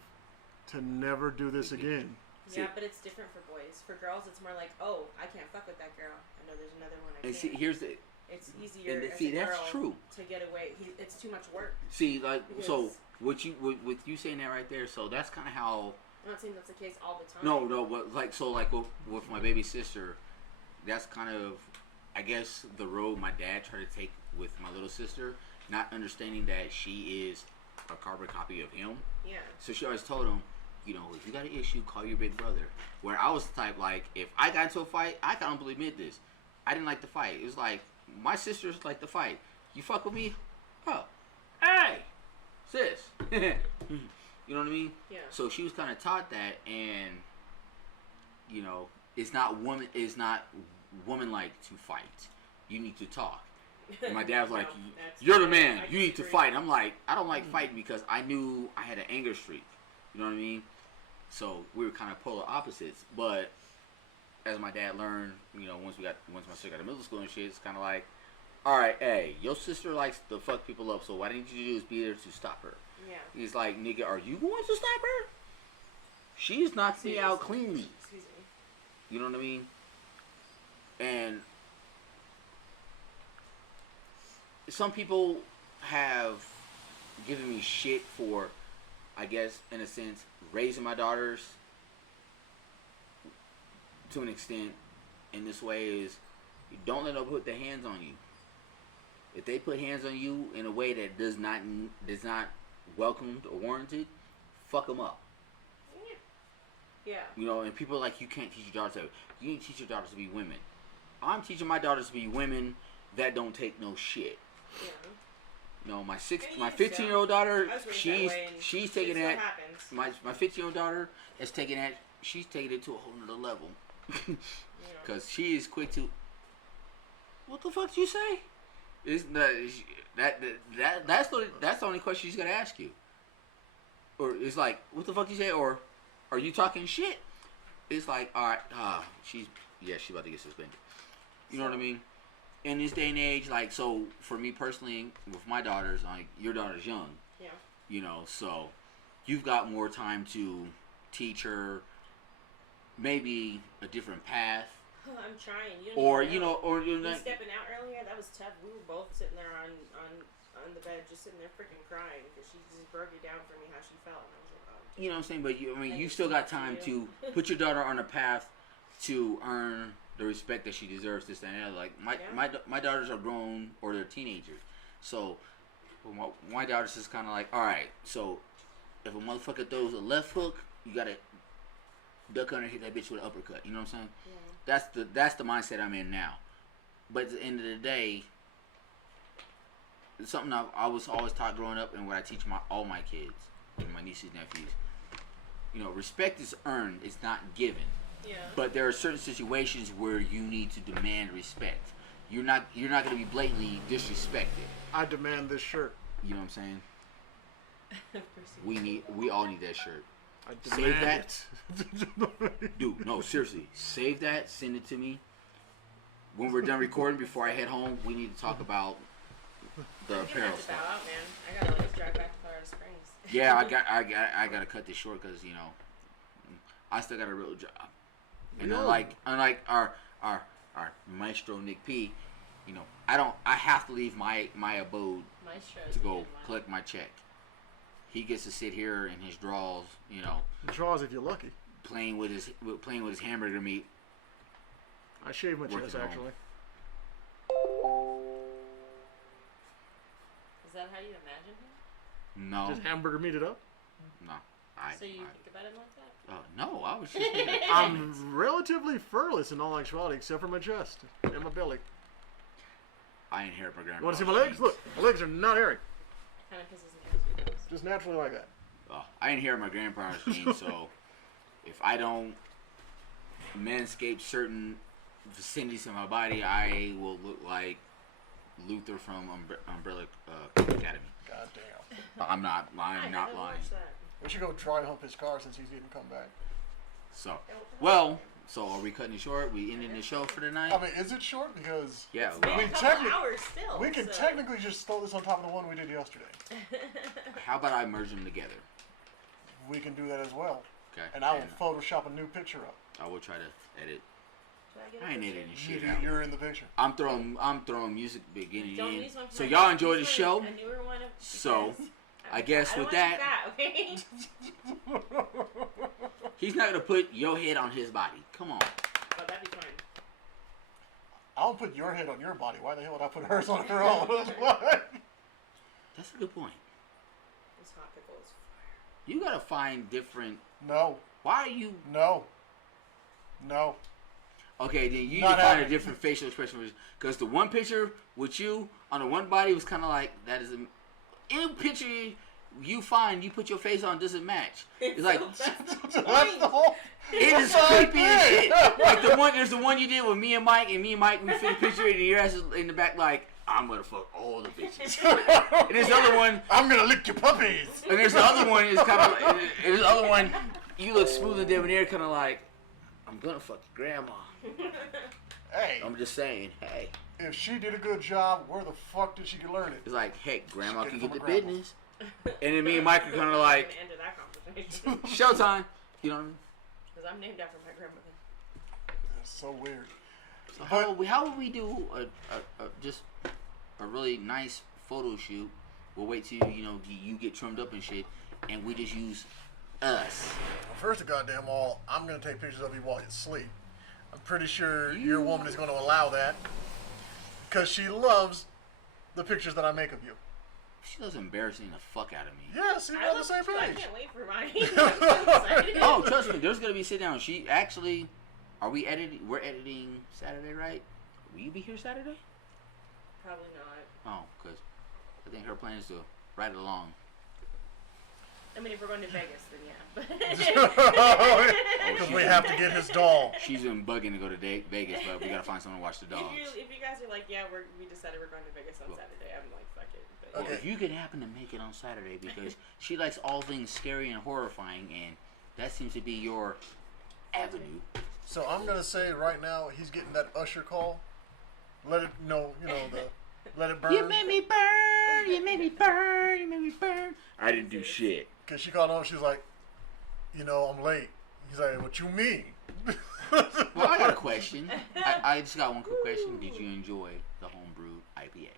to never do this again. Yeah, but it's different for boys. For girls, it's more like, oh, I can't fuck with that girl. I know there's another one I And can. see, here's the. It's easier as see, a girl that's true. to get away. It's too much work. See, like, Because so with you saying that right there, so that's kind of how. I'm not saying that's the case all the time. No, but like, so like with my baby sister, that's kind of, I guess, the road my dad tried to take with my little sister, not understanding that she is a carbon copy of him. Yeah. So she always told him, you know, if you got an issue, call your big brother. Where I was the type, like, if I got into a fight, I can humbly admit this, I didn't like the fight. It was like, my sisters like the fight. You fuck with me? Oh, hey, sis. You know what I mean? Yeah. So she was kind of taught that, and you know, it's not womanlike to fight. You need to talk. And my dad was like, "You're the man. You need to fight." I'm like, I don't like fighting, because I knew I had an anger streak. You know what I mean? So we were kind of polar opposites. But as my dad learned, you know, once my sister got to middle school and shit, it's kind of like, all right, hey, your sister likes to fuck people up, so why didn't you do is be there to stop her? Yeah. He's like, nigga, are you going to stop her? She's knocked me out cleanly. Excuse me. You know what I mean? And some people have given me shit for, I guess, in a sense, raising my daughters to an extent in this way is, don't let them put their hands on you. If they put hands on you in a way that does not welcomed or warranted, fuck them up. Yeah. Yeah. You know, and people are like, you can't teach your daughters you can't teach your daughters to be women. I'm teaching my daughters to be women that don't take no shit. Yeah. You know, my 15-year-old daughter, she's taking that. Happens. My 15-year-old daughter is taking that. She's taking it to a whole nother level. Because she is quick to. What the fuck did you say? That's the only question she's gonna ask you. Or it's like, what the fuck you say? Or are you talking shit? It's like, all right, she's about to get suspended. You know what I mean? In this day and age, like, so for me personally, with my daughters, like, your daughter's young. Yeah. You know, so you've got more time to teach her maybe a different path. I'm trying. Or you know, or you're not stepping out earlier. That was tough. We were both sitting there on the bed, just sitting there freaking crying because she just broke it down for me how she felt, and I was like, oh. You know what I'm saying? But you still got time to put your daughter on a path to earn the respect that she deserves. This and that. Like my daughters are grown or they're teenagers, so my daughter's just kind of like, all right. So if a motherfucker throws a left hook, you gotta duck under and hit that bitch with an uppercut. You know what I'm saying? Yeah. That's the mindset I'm in now. But at the end of the day, it's something I was always taught growing up, and what I teach all my kids and my nieces and nephews. You know, respect is earned; it's not given. Yeah. But there are certain situations where you need to demand respect. You're not going to be blatantly disrespected. I demand this shirt. You know what I'm saying? We all need that shirt. I demand Save that. Dude, no, seriously. Save that. Send it to me. When we're done recording, before I head home, we need to talk about the apparel stuff. stuff. Out, man. I gotta drive back to Colorado Springs. Yeah, I gotta cut this short because I still got a real job. And unlike our maestro Nick P, I have to leave my abode to go collect my check. He gets to sit here in his drawers, Draws if you're lucky. Playing with his hamburger meat. I shave my chest actually. Is that how you imagine him? No. Just hamburger meat it up? No. So you think about him like that? No, I was just thinking. I'm relatively furless in all actuality, except for my chest and my belly. I inherit my grandpa. You want to see my legs? Look, my legs are not hairy. Kind of pisses me off. Just naturally like that. I inherit my grandpa's genes, so if I don't manscape certain vicinities of my body, I will look like Luther from Umbrella Academy. God damn. I'm not lying. I'm not lying. We should go dry hump his car since he didn't come back. So are we cutting it short? We ending the show for tonight? I mean, is it short? Because yeah, we can technically just throw this on top of the one we did yesterday. How about I merge them together? We can do that as well. Okay. And I will Photoshop a new picture up. I will try to edit. I ain't editing shit. You're in the picture. I'm throwing music beginning and end. So y'all enjoy the show. So I guess with that, okay? he's not gonna put your head on his body. Come on. Oh, that'd be fine. I'll put your head on your body. Why the hell would I put hers on her own? That's a good point. This hot pickle is fire. You gotta find different. No. Why are you? No. Okay, then you need to find a different facial expression, because the one picture with you on the one body was kind of like that is any picture you find you put your face on doesn't match. It's like that's the whole. It is creepy as shit. Like there's the one you did with me and Mike we fit a picture and your ass is in the back like I'm gonna fuck all the bitches. And there's the other one. I'm gonna lick your puppies. And there's the other one. It's kind of. And there's the other one. You look smooth and debonair, kind of like I'm gonna fuck your grandma. Hey. I'm just saying. Hey. If she did a good job, where the fuck did she learn it? It's like, hey, grandma can get the business. And then me and Mike are kind of like, end of that conversation. Showtime. You know what I mean? Because I'm named after my grandmother. That's so weird. So how would we do just a really nice photo shoot? We'll wait till you get trimmed up and shit, and we just use us. Well, first of goddamn all, I'm gonna take pictures of you while you sleep. I'm pretty sure your woman is going to allow that because she loves the pictures that I make of you. She was embarrassing the fuck out of me. Yes, we're on the same I page. can't wait for mine. I'm so excited. Oh, trust me, there's gonna be sit down. She actually, are we editing? We're editing Saturday, right? Will you be here Saturday? Probably not. Oh, because I think her plan is to ride along. I mean, if we're going to Vegas, then yeah. Because we have to get his doll. She's been bugging to go to Vegas, but we gotta find someone to watch the dogs. If you guys are like, yeah, we decided we're going to Vegas on Saturday, I'm like, fuck it. But, Well, if you could happen to make it on Saturday, because she likes all things scary and horrifying, and that seems to be your avenue. So I'm gonna say right now he's getting that usher call. Let it let it burn. You made me burn. You made me burn. You made me burn. I didn't do shit. Cause she called home. She was like, I'm late. He's like, what you mean? Well, I got a question. I just got one quick question. Did you enjoy the homebrew IPA?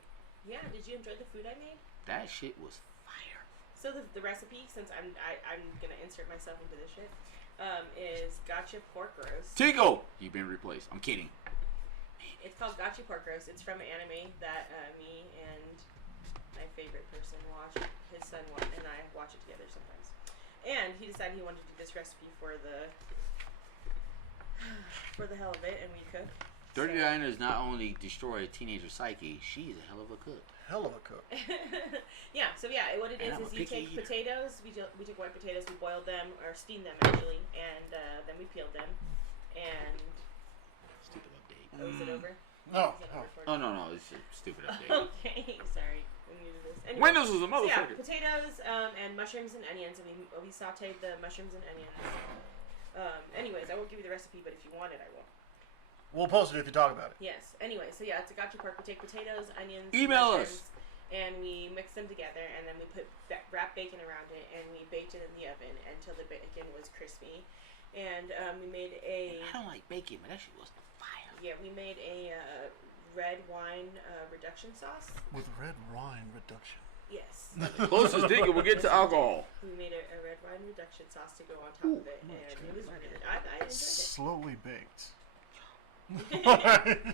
yeah, did you enjoy the food I made? That shit was fire. So the recipe, since I'm gonna insert myself into this shit, is gotcha pork roast. Tico, you've been replaced. I'm kidding. It's called gotcha pork roast. It's from an anime that me and my favorite person watch. His son and I watch it together sometimes. And he decided he wanted to do this recipe for the hell of it, and we cook. Dirty Diana does not only destroy a teenager's psyche, she's a hell of a cook. Hell of a cook. Yeah, so yeah, what it And I'm is a you picky take eater. potatoes, we took white potatoes, we boiled them, or steamed them actually, and then we peeled them, and Stupid update. is it over? No. Is it no. over for- Oh, no, it's a stupid update. Okay, sorry. We needed this. Anyway, Windows is a so yeah, motherfucker. potatoes and mushrooms and onions, and we sauteed the mushrooms and onions. Anyways, I won't give you the recipe, but if you want it, I will. We'll post it if you talk about it. Yes. Anyway, so yeah, it's a gotcha pork. We take potatoes, onions, Email mushrooms, us. and we mix them together, and then we put wrap bacon around it, and we baked it in the oven until the bacon was crispy. And we made a I don't like bacon, but that shit was fire. we made a red wine reduction sauce. With red wine reduction. Yes. Closest thing we'll get to alcohol. We made a red wine reduction sauce to go on top of it, and it was really good. I enjoyed it. Slowly baked. We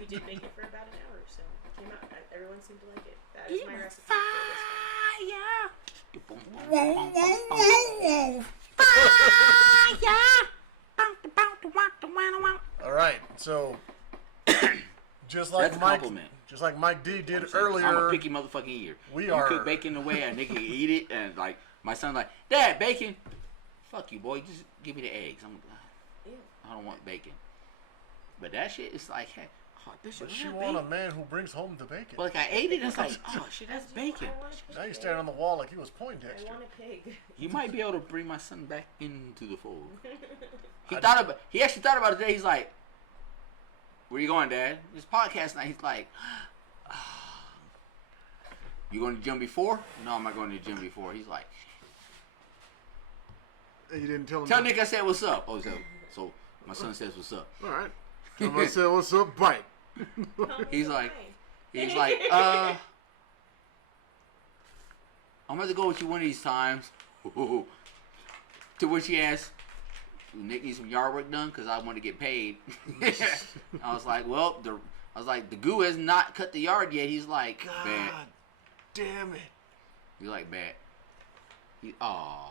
did bake it for about an hour, so it came out. Everyone seemed to like it. That is my recipe for this one. Fire! Whoa, whoa, whoa, whoa. All right, so just like That's a Mike, compliment. just like Mike D did I'm earlier. a picky motherfucking eater. We you are- cook bacon the way a nigga can eat it, and like my son's like, Dad, bacon. Fuck you, boy. Just give me the eggs. Ew. I don't want bacon. But that shit is like, hey, oh, this But is she real want a bacon. man who brings home the bacon. But like I ate it, and it's like, oh shit, that's I do- bacon. I want a Now pig. you stand on the wall like he was I Poindexter. want a pig. You might be able to bring my son back into the fold. He actually thought about it today. He's like, where you going, Dad? This podcast night. He's like, you going to the gym before? No, I'm not going to the gym before. He's like, And you didn't tell him. tell Nick I said what's up. Oh, so my son says what's up. All right. Somebody said, "What's up, bite?" He's like, I'm going to go with you one of these times. To which he asked, Nick needs some yard work done because I want to get paid. I was like, well, the goo has not cut the yard yet. He's like, bad. God damn it! He's like, bad. Aww.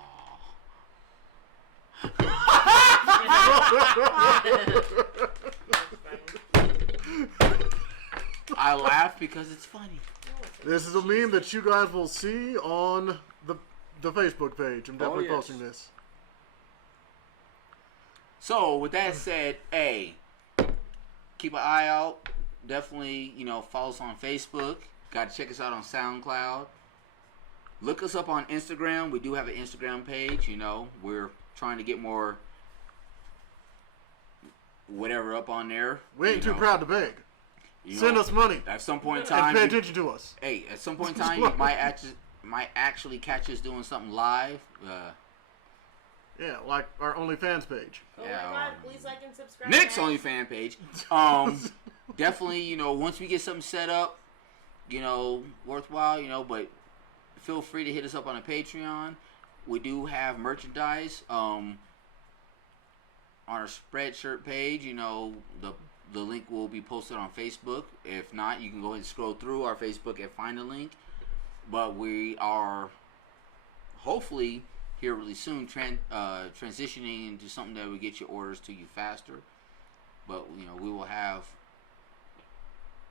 I laugh because it's funny. This is a meme that you guys will see on the Facebook page. I'm definitely yes. posting this. So with that said, hey, keep an eye out. Definitely, follow us on Facebook. Got to check us out on SoundCloud. Look us up on Instagram. We do have an Instagram page. We're trying to get more whatever up on there. We ain't too proud to beg. You Send know, us money At some point in and time, pay attention to us. hey, at some point in time, you might actually catch us doing something live. Yeah, like our OnlyFans page. Oh Yeah, my God! Please like and subscribe. Nick's guys. OnlyFans page. Definitely, once we get something set up, worthwhile, but feel free to hit us up on a Patreon. We do have merchandise on our Spreadshirt page. The link will be posted on Facebook. If not, you can go ahead and scroll through our Facebook and find the link. But we are hopefully here really soon transitioning into something that will get your orders to you faster. But we will have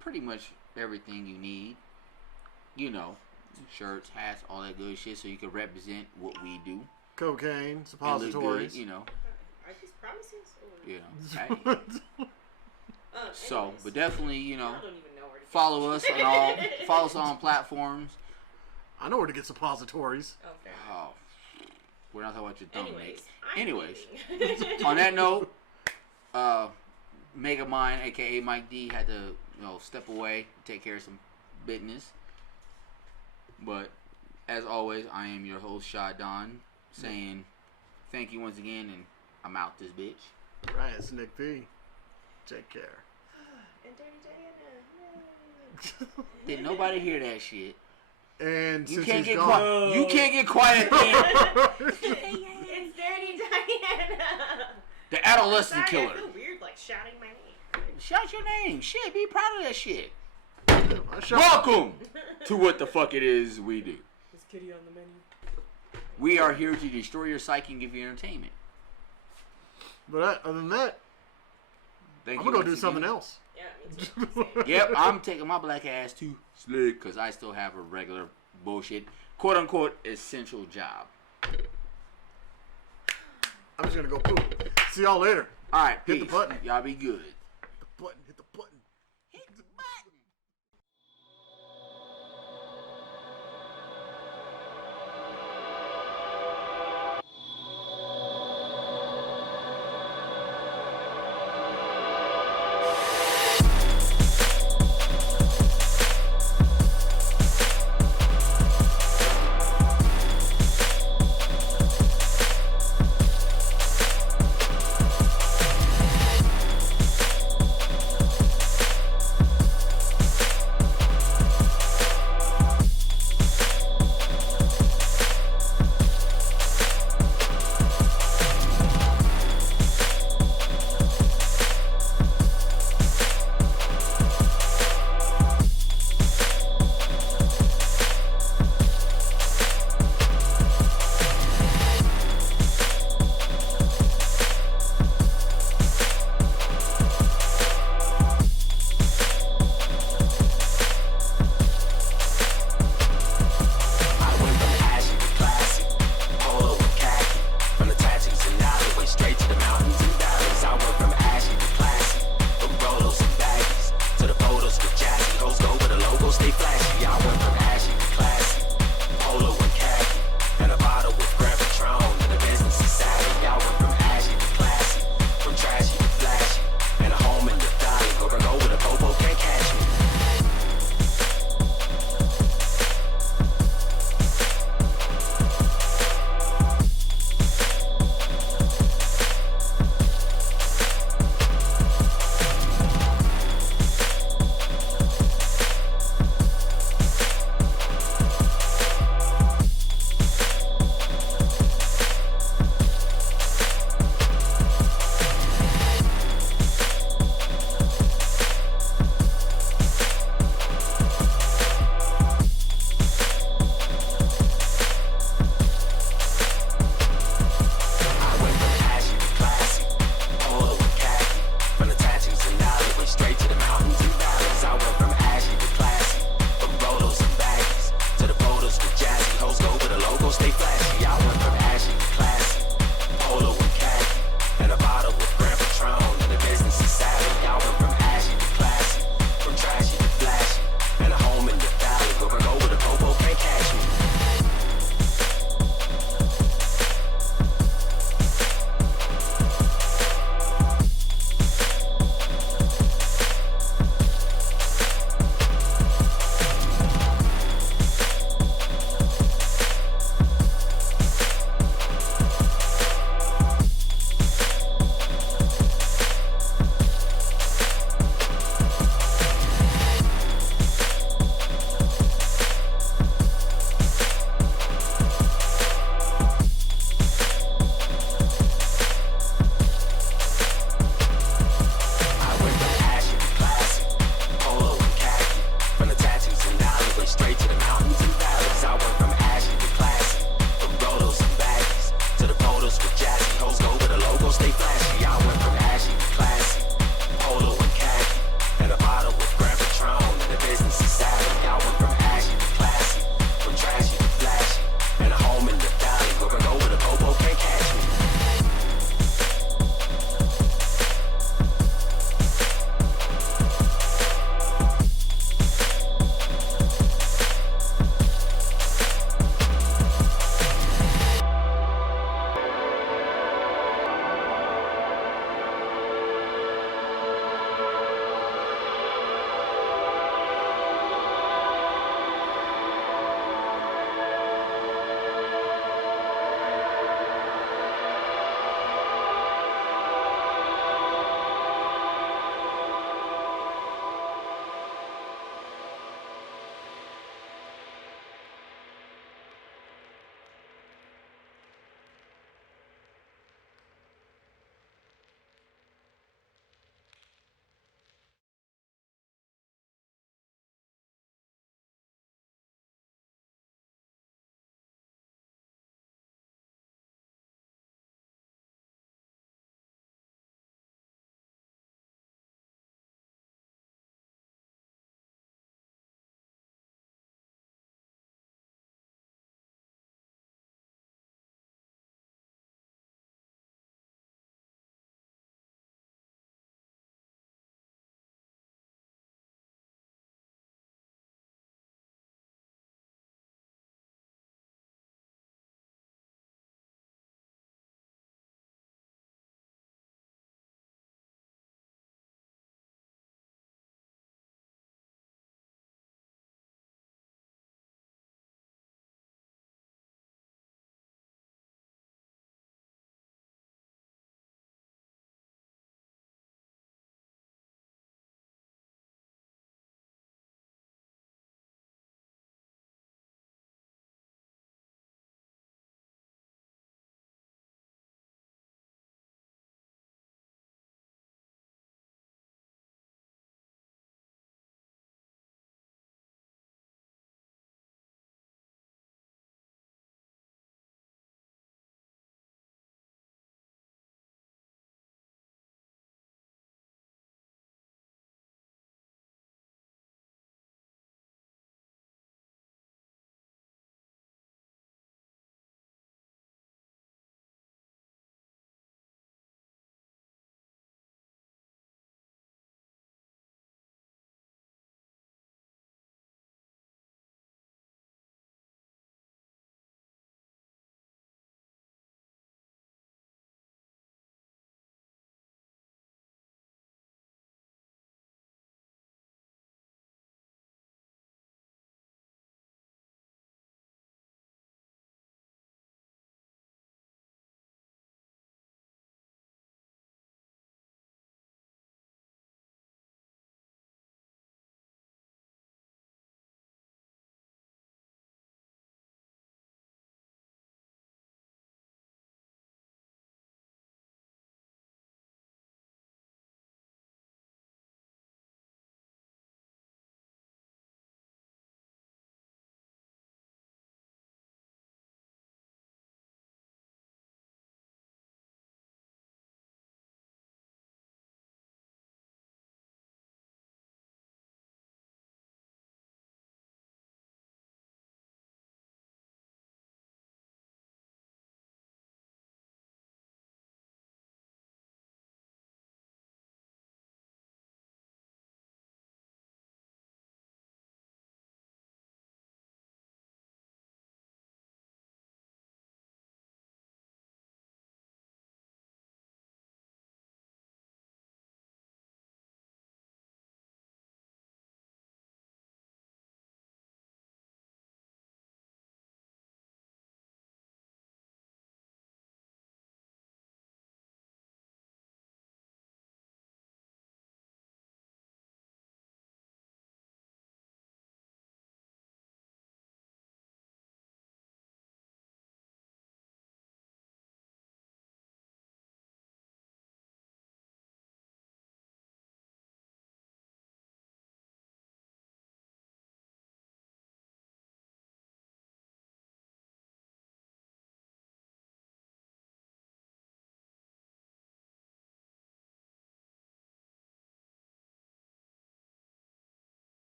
pretty much everything you need. Shirts, hats, all that good shit, so you can represent what we do. Cocaine, suppositories. Good, Are these promises? Hey. So, but definitely, I don't even know where to follow us on all platforms. I know where to get suppositories. Okay. Oh, we're not talking about your thumb, Anyways, Nate. On that note, Mega Mind, aka Mike D, had to step away, take care of some business. But as always, I am your host, Shah Don, saying thank you once again, and I'm out this bitch. Right, it's Nick P. Take care. And Dirty Diana. Did nobody hear that shit? And You since can't he's get gone, You can't get quiet at the end. It's Dirty Diana. The adolescent Sorry, killer. I feel weird shouting my name. Shout your name. Shit, be proud of that shit. I Welcome to What the Fuck It Is We Do. Is Kitty on the menu? We are here to destroy your psyche and give you entertainment. But other than that, Thank I'm you gonna go once do something again. else. Yeah, me too. Yep, I'm taking my black ass to sleep because I still have a regular bullshit, quote unquote, essential job. I'm just gonna go poop. See y'all later. All right, Hit the peace. button. Y'all be good.